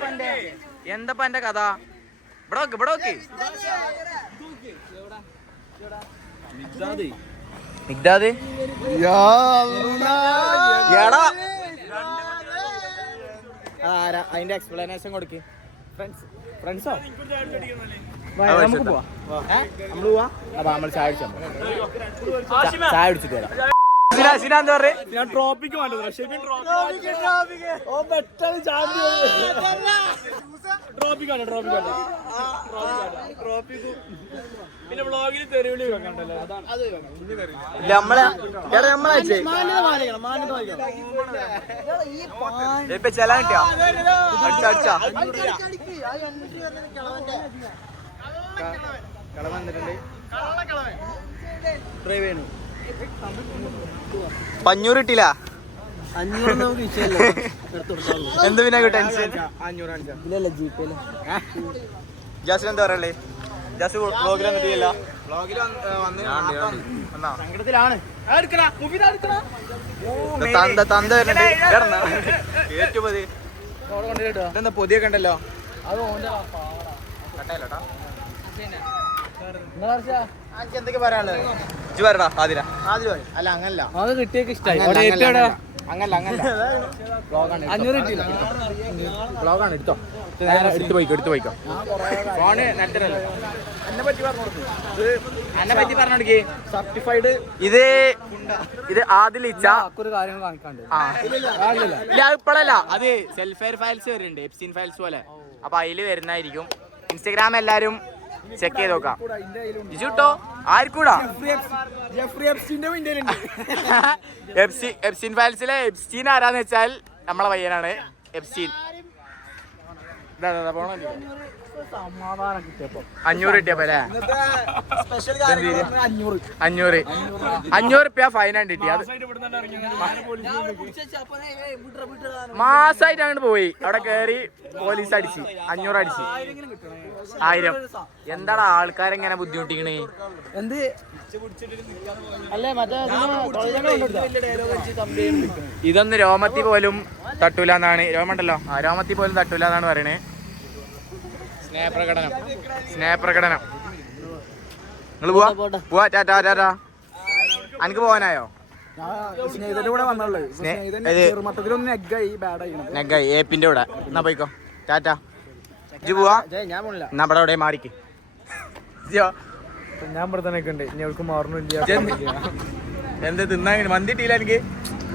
എന്റെ കഥ? ഇവിടെ നോക്ക്. മിക്ദാദ് എടാ അതിന്റെ എക്സ്പ്ലനേഷൻ കൊടുക്ക്. ഫ്രണ്ട്സോ നമുക്ക് പോവാ. നമ്മള് പോവാ. അപ്പൊ നമ്മൾ ചായ അടിച്ചിട്ട് വരാം. എന്താ പറയാ? ട്രോപ്പിക്ക് വേണ്ടത് പിന്നെ വ്ളോഗിൽ തെരുവിളി വെക്കണ്ടല്ലോ അതാണ് അത് നമ്മളെ ഇപ്പൊ ചെലാൻ കിട്ടിയോ അടിച്ചാ കളം വന്നിട്ടുണ്ട്. പഞ്ഞൂറ് കിട്ടില്ല 500 നമുക്ക് വിഷയമല്ല. എന്ത് പിന്നെ ടെൻഷൻ 500 ഇല്ലല്ല ജീപ്പേല്. ജാസിന് എന്താ പറയല്ലേ ജാസ് വ്ളോഗിൽ വന്നിട്ടില്ല സങ്കടത്തിലാണ്. തന്ത വരുന്നുണ്ട് ഏറ്റുമതി ഇതെന്താ പൊതിയൊക്കെ ഉണ്ടല്ലോ എന്തൊക്കെ പറയാനുള്ളത് ഇജ്ജ് പറയടാ ആതിര അല്ല അങ്ങനല്ല അത് കിട്ടിയൊക്കെ ഇഷ്ടമായി. അങ്ങനല്ല 500 കിട്ടിയില്ല. ബ്ലോഗാണ് എടുത്തോ എടുത്തു പോയിക്കോ ഫോണ് നെറ്ററല്ലേ എന്നെ പറ്റി പറഞ്ഞോടിക്ക് സർട്ടിഫൈഡ് ഇത് ആദിലിച്ച ഒരു കാര്യങ്ങൾ കാണിക്കാണ്ട്. ഇല്ല അത് ഇപ്പോഴല്ല അത് സെൽഫ് ഫയൽസ് വരുന്നുണ്ട് എപ്സിൻ ഫയൽസ് പോലെ അപ്പൊ അതില് വരുന്നതായിരിക്കും. ഇൻസ്റ്റഗ്രാം എല്ലാരും ചെക്ക് ചെയ്ത് നോക്കാം. ഇജുട്ടോ ആർക്കൂടാ എപ്സിൻ ഫയൽസിലെ എപ്സ്റ്റീൻ ആരാന്ന് വെച്ചാൽ നമ്മളെ പയ്യനാണ് എപ്സ്റ്റീൻ. 500 കിട്ടിയപ്പോ അല്ലേ 500 രൂപ ഫൈനാണ് കിട്ടി. അത് മാസായിട്ട് അങ്ങോട്ട് പോയി അവിടെ കേറി പോലീസ് അടിച്ച് 500 അടിച്ച് 1000. എന്താടാ ആൾക്കാരെങ്ങനെ ബുദ്ധിമുട്ടിക്കണേ എന്ത് അല്ലേ മറ്റേ ഇതൊന്നും രോമത്തി പോലും തട്ടൂല എന്നാണ് രോമുണ്ടല്ലോ ആ രോമത്തി പോലും തട്ടൂല എന്നാണ് പറയണേ. സ്നേഹപ്രകടനം നിങ്ങൾ പോവാ ടാറ്റാ അനക്ക് പോവാനായോ സ്നേഹിതന്റെ കൂടെ വന്നുള്ളൂ. നെഗായി ഏപ്പിന്റെ കൂടെ എന്നാ പോയിക്കോ ടാറ്റാ ഇജ്ജ് പോവാ ഞാൻ പോണില്ല. എന്നാ അവിടെ എവിടെ മാറിക്ക് ഞാൻ ഇവിടെ തന്നെ ഉണ്ട് ഇനി അവൾക്ക് മാറണില്ല. എന്ത് തിന്നാ മന്തി ഇട്ടില്ല എനിക്ക്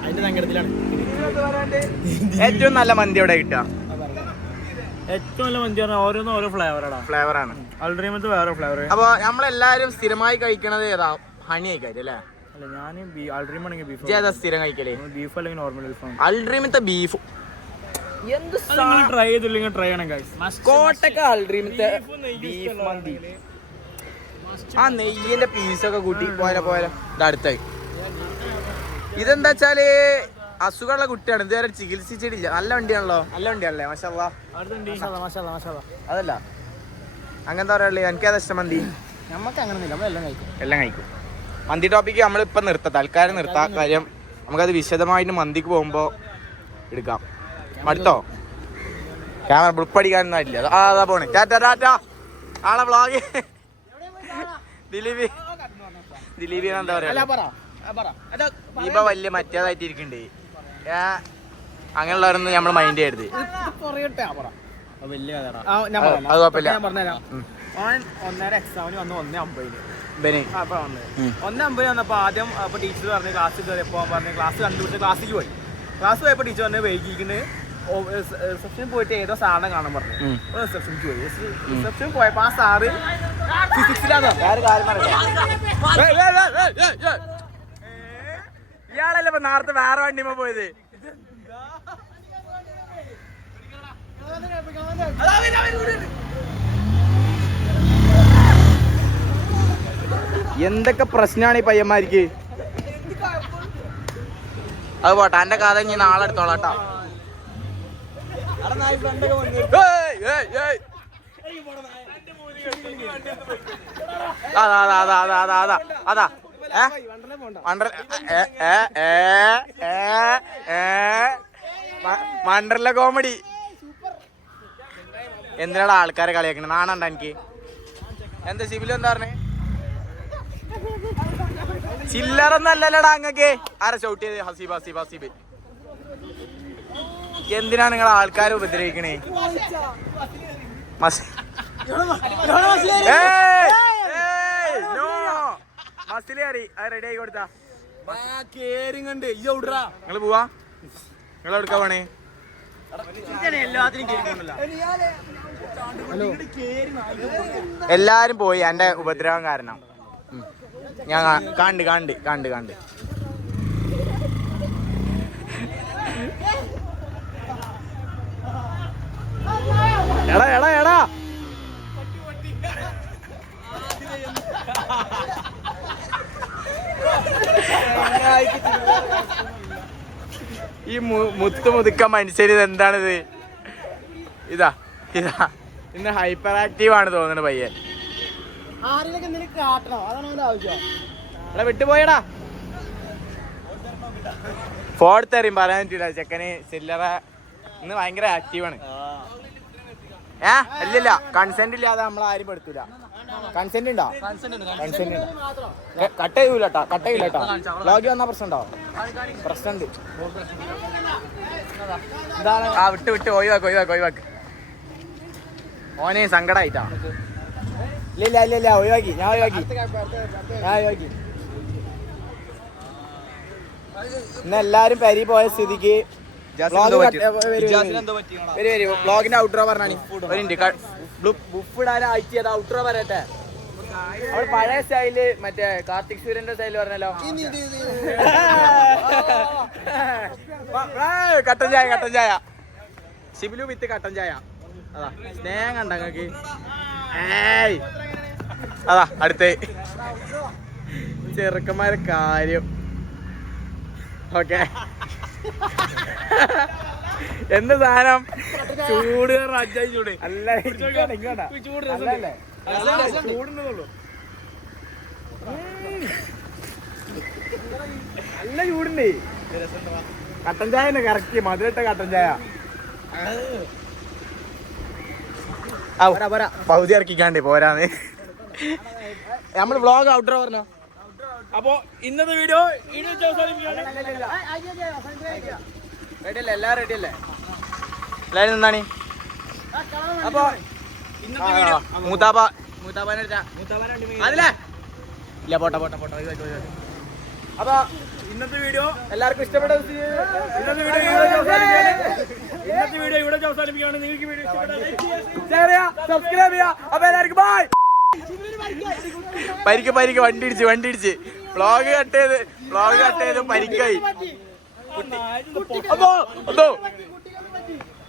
അതിന്റെ സങ്കടത്തിലാണ്. ഏറ്റവും നല്ല മന്തി എവിടെ കിട്ടുക ഏറ്റവും നല്ല മന്തി പറഞ്ഞാൽ ഓരോന്നും ഓരോ ഫ്ലേവറാണ് അൾഡ്രീമത്ത് വേറെ ഫ്ലേവർ. അപ്പൊ നമ്മളെല്ലാരും സ്ഥിരമായി കഴിക്കണത് ഏതാ ഹണി കഴിക്കാറ് അല്ലേ? അല്ല ഞാൻ അൾഡ്രീം ആണെങ്കിൽ ബീഫ് ഏതാ സ്ഥിരം കഴിക്കല്? ബീഫ് അല്ലെങ്കിൽ നോർമൽ ബീഫ്. അൾഡ്രീമത്തെ ബീഫ് ട്രൈ ചെയ്തില്ലെങ്കിൽ ട്രൈ ചെയ്യണം ഗൈസ്. കോട്ടക്ക അൾഡ്രീമത്തെ ബീഫ് മന്തി ആ നെയ്യിന്റെ പീസൊക്കെ കൂട്ടി പോലെ ഇതടുത്തായി. ഇതെന്താ വെച്ചാല് അസുഖമുള്ള കുട്ടിയാണ് ഇതുവരെ ചികിത്സിച്ചിട്ടില്ല. നല്ല വണ്ടിയാണല്ലേ മാഷാല്ലാ. അതല്ല അങ്ങനത്തെ പറയാനുള്ളത് എനിക്കതാ ഇഷ്ടം മന്തി. നമുക്ക് അങ്ങനെ നമ്മളെല്ലാം കഴിക്കും. എല്ലാം കഴിക്കും. മന്തി ടോപ്പിക്ക് നമ്മളിപ്പം നിർത്താം തൽക്കാലം നിർത്താം. കാര്യം നമുക്കത് വിശദമായിട്ട് മന്തിക്ക് പോകുമ്പോ എടുക്കാം. അടുത്തോ ക്യാമറ ബ്ലിപ്പടിക്കാനൊന്നും ഇല്ല. അതാ പോണേ ടാറ്റാ ആളെ വ്ളോഗ് ദിലീപ് എന്താ പറയാ ഇപ്പൊ വലിയ മറ്റേതായിട്ട് ഇരിക്കണ്ടേ അങ്ങനെയുള്ളവരൊന്നും നമ്മൾ മൈൻഡ് ചെയ്യരുത്. വലിയ അത് കുഴപ്പമില്ല. 1.5 എക്സാമിന് വന്ന് 1.50 ബനി 1.50 വന്നപ്പോ ആദ്യം അപ്പൊ ടീച്ചർ പറഞ്ഞു ക്ലാസ്സിൽ കയറിയപ്പോ പറഞ്ഞു ക്ലാസ് കണ്ടുപിടിച്ച് ക്ലാസ്സിൽ പോയപ്പോ ടീച്ചർ പറഞ്ഞു വൈകിക്കുന്നത് റിസപ്ഷനിൽ പോയിട്ട് ഏതോ സാറിനെ കാണാൻ പറഞ്ഞു. റിസപ്ഷനിൽ പോയി. റിസപ്ഷനിൽ പോയപ്പോ ആ സാറ് ഫിസിക്സിലാണ്. ഇയാളല്ലേ ഇപ്പൊ നേരത്തെ വേറെ വണ്ടിമ്മ പോയത്. എന്തൊക്കെ പ്രശ്നമാണ് ഈ പയ്യന്മാർക്ക്. അത് പോട്ടെ എന്റെ കഥ ഇനി നാളെ എടുത്തോളാട്ടോ. അതാ വണ്ടർല കോമഡി. എന്തിനാണ് ആൾക്കാരെ കളിയാക്കണേ? നാണണ്ട എനിക്ക്. എന്താ സിബിലും എന്താ പറഞ്ഞേ? ചില്ലറന്നല്ലല്ലടാ അങ്ങക്ക്. ആരാ ഷൗട്ട് ചെയ്ത്? ഹസീബ്. എന്തിനാണ് നിങ്ങൾ ആൾക്കാരെ ഉപദ്രവിക്കണേ? മസിലി അറി അത് റെഡി ആയി കൊടുത്താ നിങ്ങള് പോവാ. നിങ്ങൾ എവിടുക്കാ പോണേ? എല്ലാത്തിനും എല്ലാരും പോയി എന്റെ ഉപദ്രവം കാരണം. ഞാൻ കണ്ട് എടാ ഈ മുതുക്ക മനുഷ്യര് എന്താണിത്? ഇതാ ഇന്ന് ഹൈപ്പർ ആക്റ്റീവ് ആണ് തോന്നുന്നു പയ്യൻ. എടാ വിട്ടുപോയടാ. ഫോർത്ത് അറിയും പറയാൻ പറ്റൂല. ചെക്കന് ചില്ലറ ഇന്ന് ഭയങ്കര ആക്റ്റീവാണ്. അല്ലല്ല കൺസെന്റ് ഇല്ലാതെ നമ്മളാരും പെടുത്തൂല. കൺസെന്റ് ഉണ്ടോ? കൺസെന്റ് കട്ട് ചെയ്യൂലട്ടാ. വ്ലോഗ് വന്നാ പ്രശ്നമുണ്ട്. വിട്ട് ഒഴിവാക്ക്. ഓനെ സങ്കടായിട്ടാ. ഇല്ല ഒഴിവാക്കി. ഞാൻ ഒഴിവാക്കി. ഇന്ന് എല്ലാരും പരി പോയ സ്ഥിതിക്ക് വ്ലോഗിന്റെ ഔട്ട്രോ പറഞ്ഞാണ്. ബുഫ് ഇടാൻ അയച്ചത് ഔട്ട്രോ പറയട്ടെ. അവൾ പഴയ സ്റ്റൈല് മറ്റേ കാർത്തിക് സൂര്യന്റെ സ്റ്റൈല് പറഞ്ഞല്ലോ. കട്ടൻ ചായ ശിബിലു വിത്ത് കട്ടൻ ചായ. അതാ സ്നേഹം കണ്ട നിങ്ങക്ക്. അതാ അടുത്ത് ചെറുക്കന്മാരെ കാര്യം. ഓക്കെ എന്ത് സാധനം? ചൂട് അല്ല നല്ല ചൂടുണ്ട്. കട്ടൻ ചായ തന്നെ കറക്റ്റ് മധുരട്ട കട്ടൻ ചായ. പകുതി ഇറക്കിക്കാണ്ടേ പോരാന്ന്. നമ്മള് വ്ളോഗ് ഔട്ട്രോ പറഞ്ഞോ. അപ്പൊ ഇന്നത്തെ വീഡിയോ റെഡിയല്ലേ? എല്ലാരും റെഡിയല്ലേ? എല്ലാരും നിന്നാണ്. അപ്പൊ അതില്ലേ ഇല്ല പോട്ടെ. അപ്പൊ ഇന്നത്തെ വീഡിയോ എല്ലാവർക്കും ഇഷ്ടപ്പെട്ട ഇന്നത്തെ വീഡിയോ ഇവിടെ അവസാനിപ്പിക്കുകയാണ്. നിങ്ങൾക്ക് വീഡിയോ സബ്സ്ക്രൈബ് ചെയ്യാം. അപ്പൊ എല്ലാവർക്കും ബൈ. പരിക്ക് വണ്ടി ഇടിച്ച് വ്ളോഗ് കട്ട് ചെയ്ത് പരിക്കായി.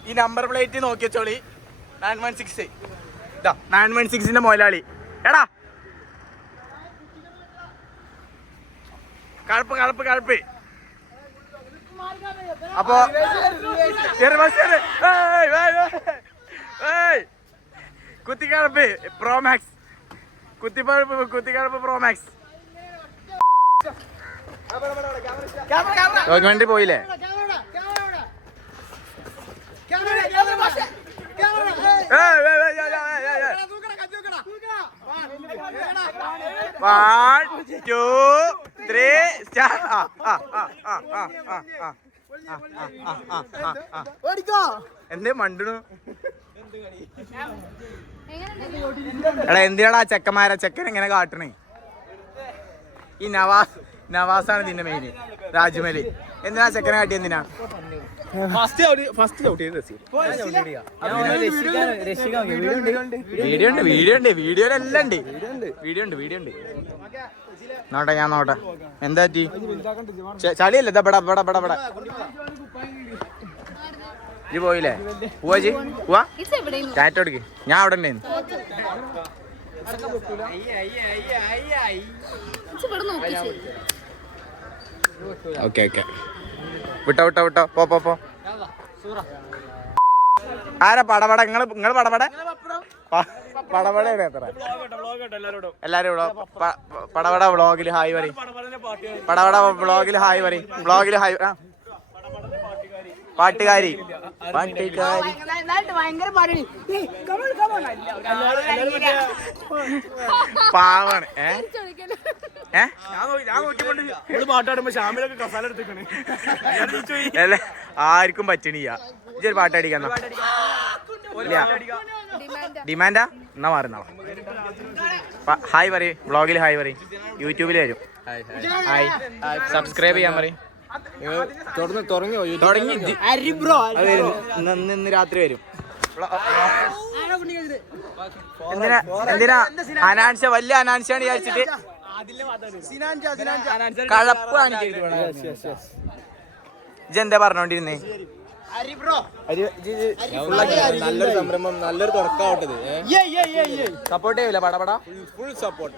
ഈ നമ്പർ പ്ലേറ്റ് നോക്കിയച്ചോളി. 916 ഇതാ 916ന്റെ മുതലാളി. എടാ കഴപ്പ്. അപ്പൊ കുത്തിക്കഴപ്പ് പ്രോമാക്സ്. കുത്തിക്കഴപ്പ് പ്രോമാക്സ്. ഡോക്യുമെന്ററി പോയില്ലേ? One, two, three, start. എന്തേ മണ്ടു? എടാ എന്തിനാടാ ചെക്കൻ എങ്ങനെ കാട്ടണേ? ഈ നവാസാണ് ഇതിന്റെ മെയിന്. രാജ്മല് എന്തിനാ ചെക്കനെ കാട്ടി? എന്തിനാ വീഡിയോയിലെല്ലാം ഉണ്ട്. നോട്ടെ ഞാൻ നോട്ടെ. എന്താ പറ്റി? ചളിയല്ലേ? ഇജ്ജ് പോയില്ലേ? പോവാ ടാറ്റ കൊടുക്ക്. ഞാൻ അവിടെ ഉണ്ടായിരുന്നു. ഓക്കെ വിട്ടോ പോ. ആരാ പടപട? നിങ്ങൾ പടപടയാണ് എത്ര? എല്ലാരും പടപട വ്ളോഗില് ഹായ് പറയും. വ്ളോഗില് ഹായ് പാട്ടുകാരി പാവാണ്. പാട്ടാടുമ്പോ ഷാമിലൊക്കെ കസാല എടുത്തേക്കണേ. അല്ലേ ആർക്കും പറ്റണില്ല. ഇതൊരു പാട്ടടിക്കാൻ ഡിമാൻഡാ എന്നാ മാറുന്ന. ഹായ് പറയും. വ്ളോഗിൽ ഹായ് പറയും. യൂട്യൂബിൽ വരും. ഹായ് സബ്സ്ക്രൈബ് ചെയ്യാൻ പറയും. തുടങ്ങി ഇന്ന് രാത്രി വരും. എന്തിനാ അനാൻഷ വലിയ അനാൻഷാണ് വിചാരിച്ചിട്ട് കഴപ്പ് ഇജെന്താ പറഞ്ഞോണ്ടിരുന്നേ? നല്ലൊരു സംരംഭം, നല്ലൊരു തുറക്കാവട്ടത്. സപ്പോർട്ട് ചെയ്യൂല പടപട ഫുൾ സപ്പോർട്ട്.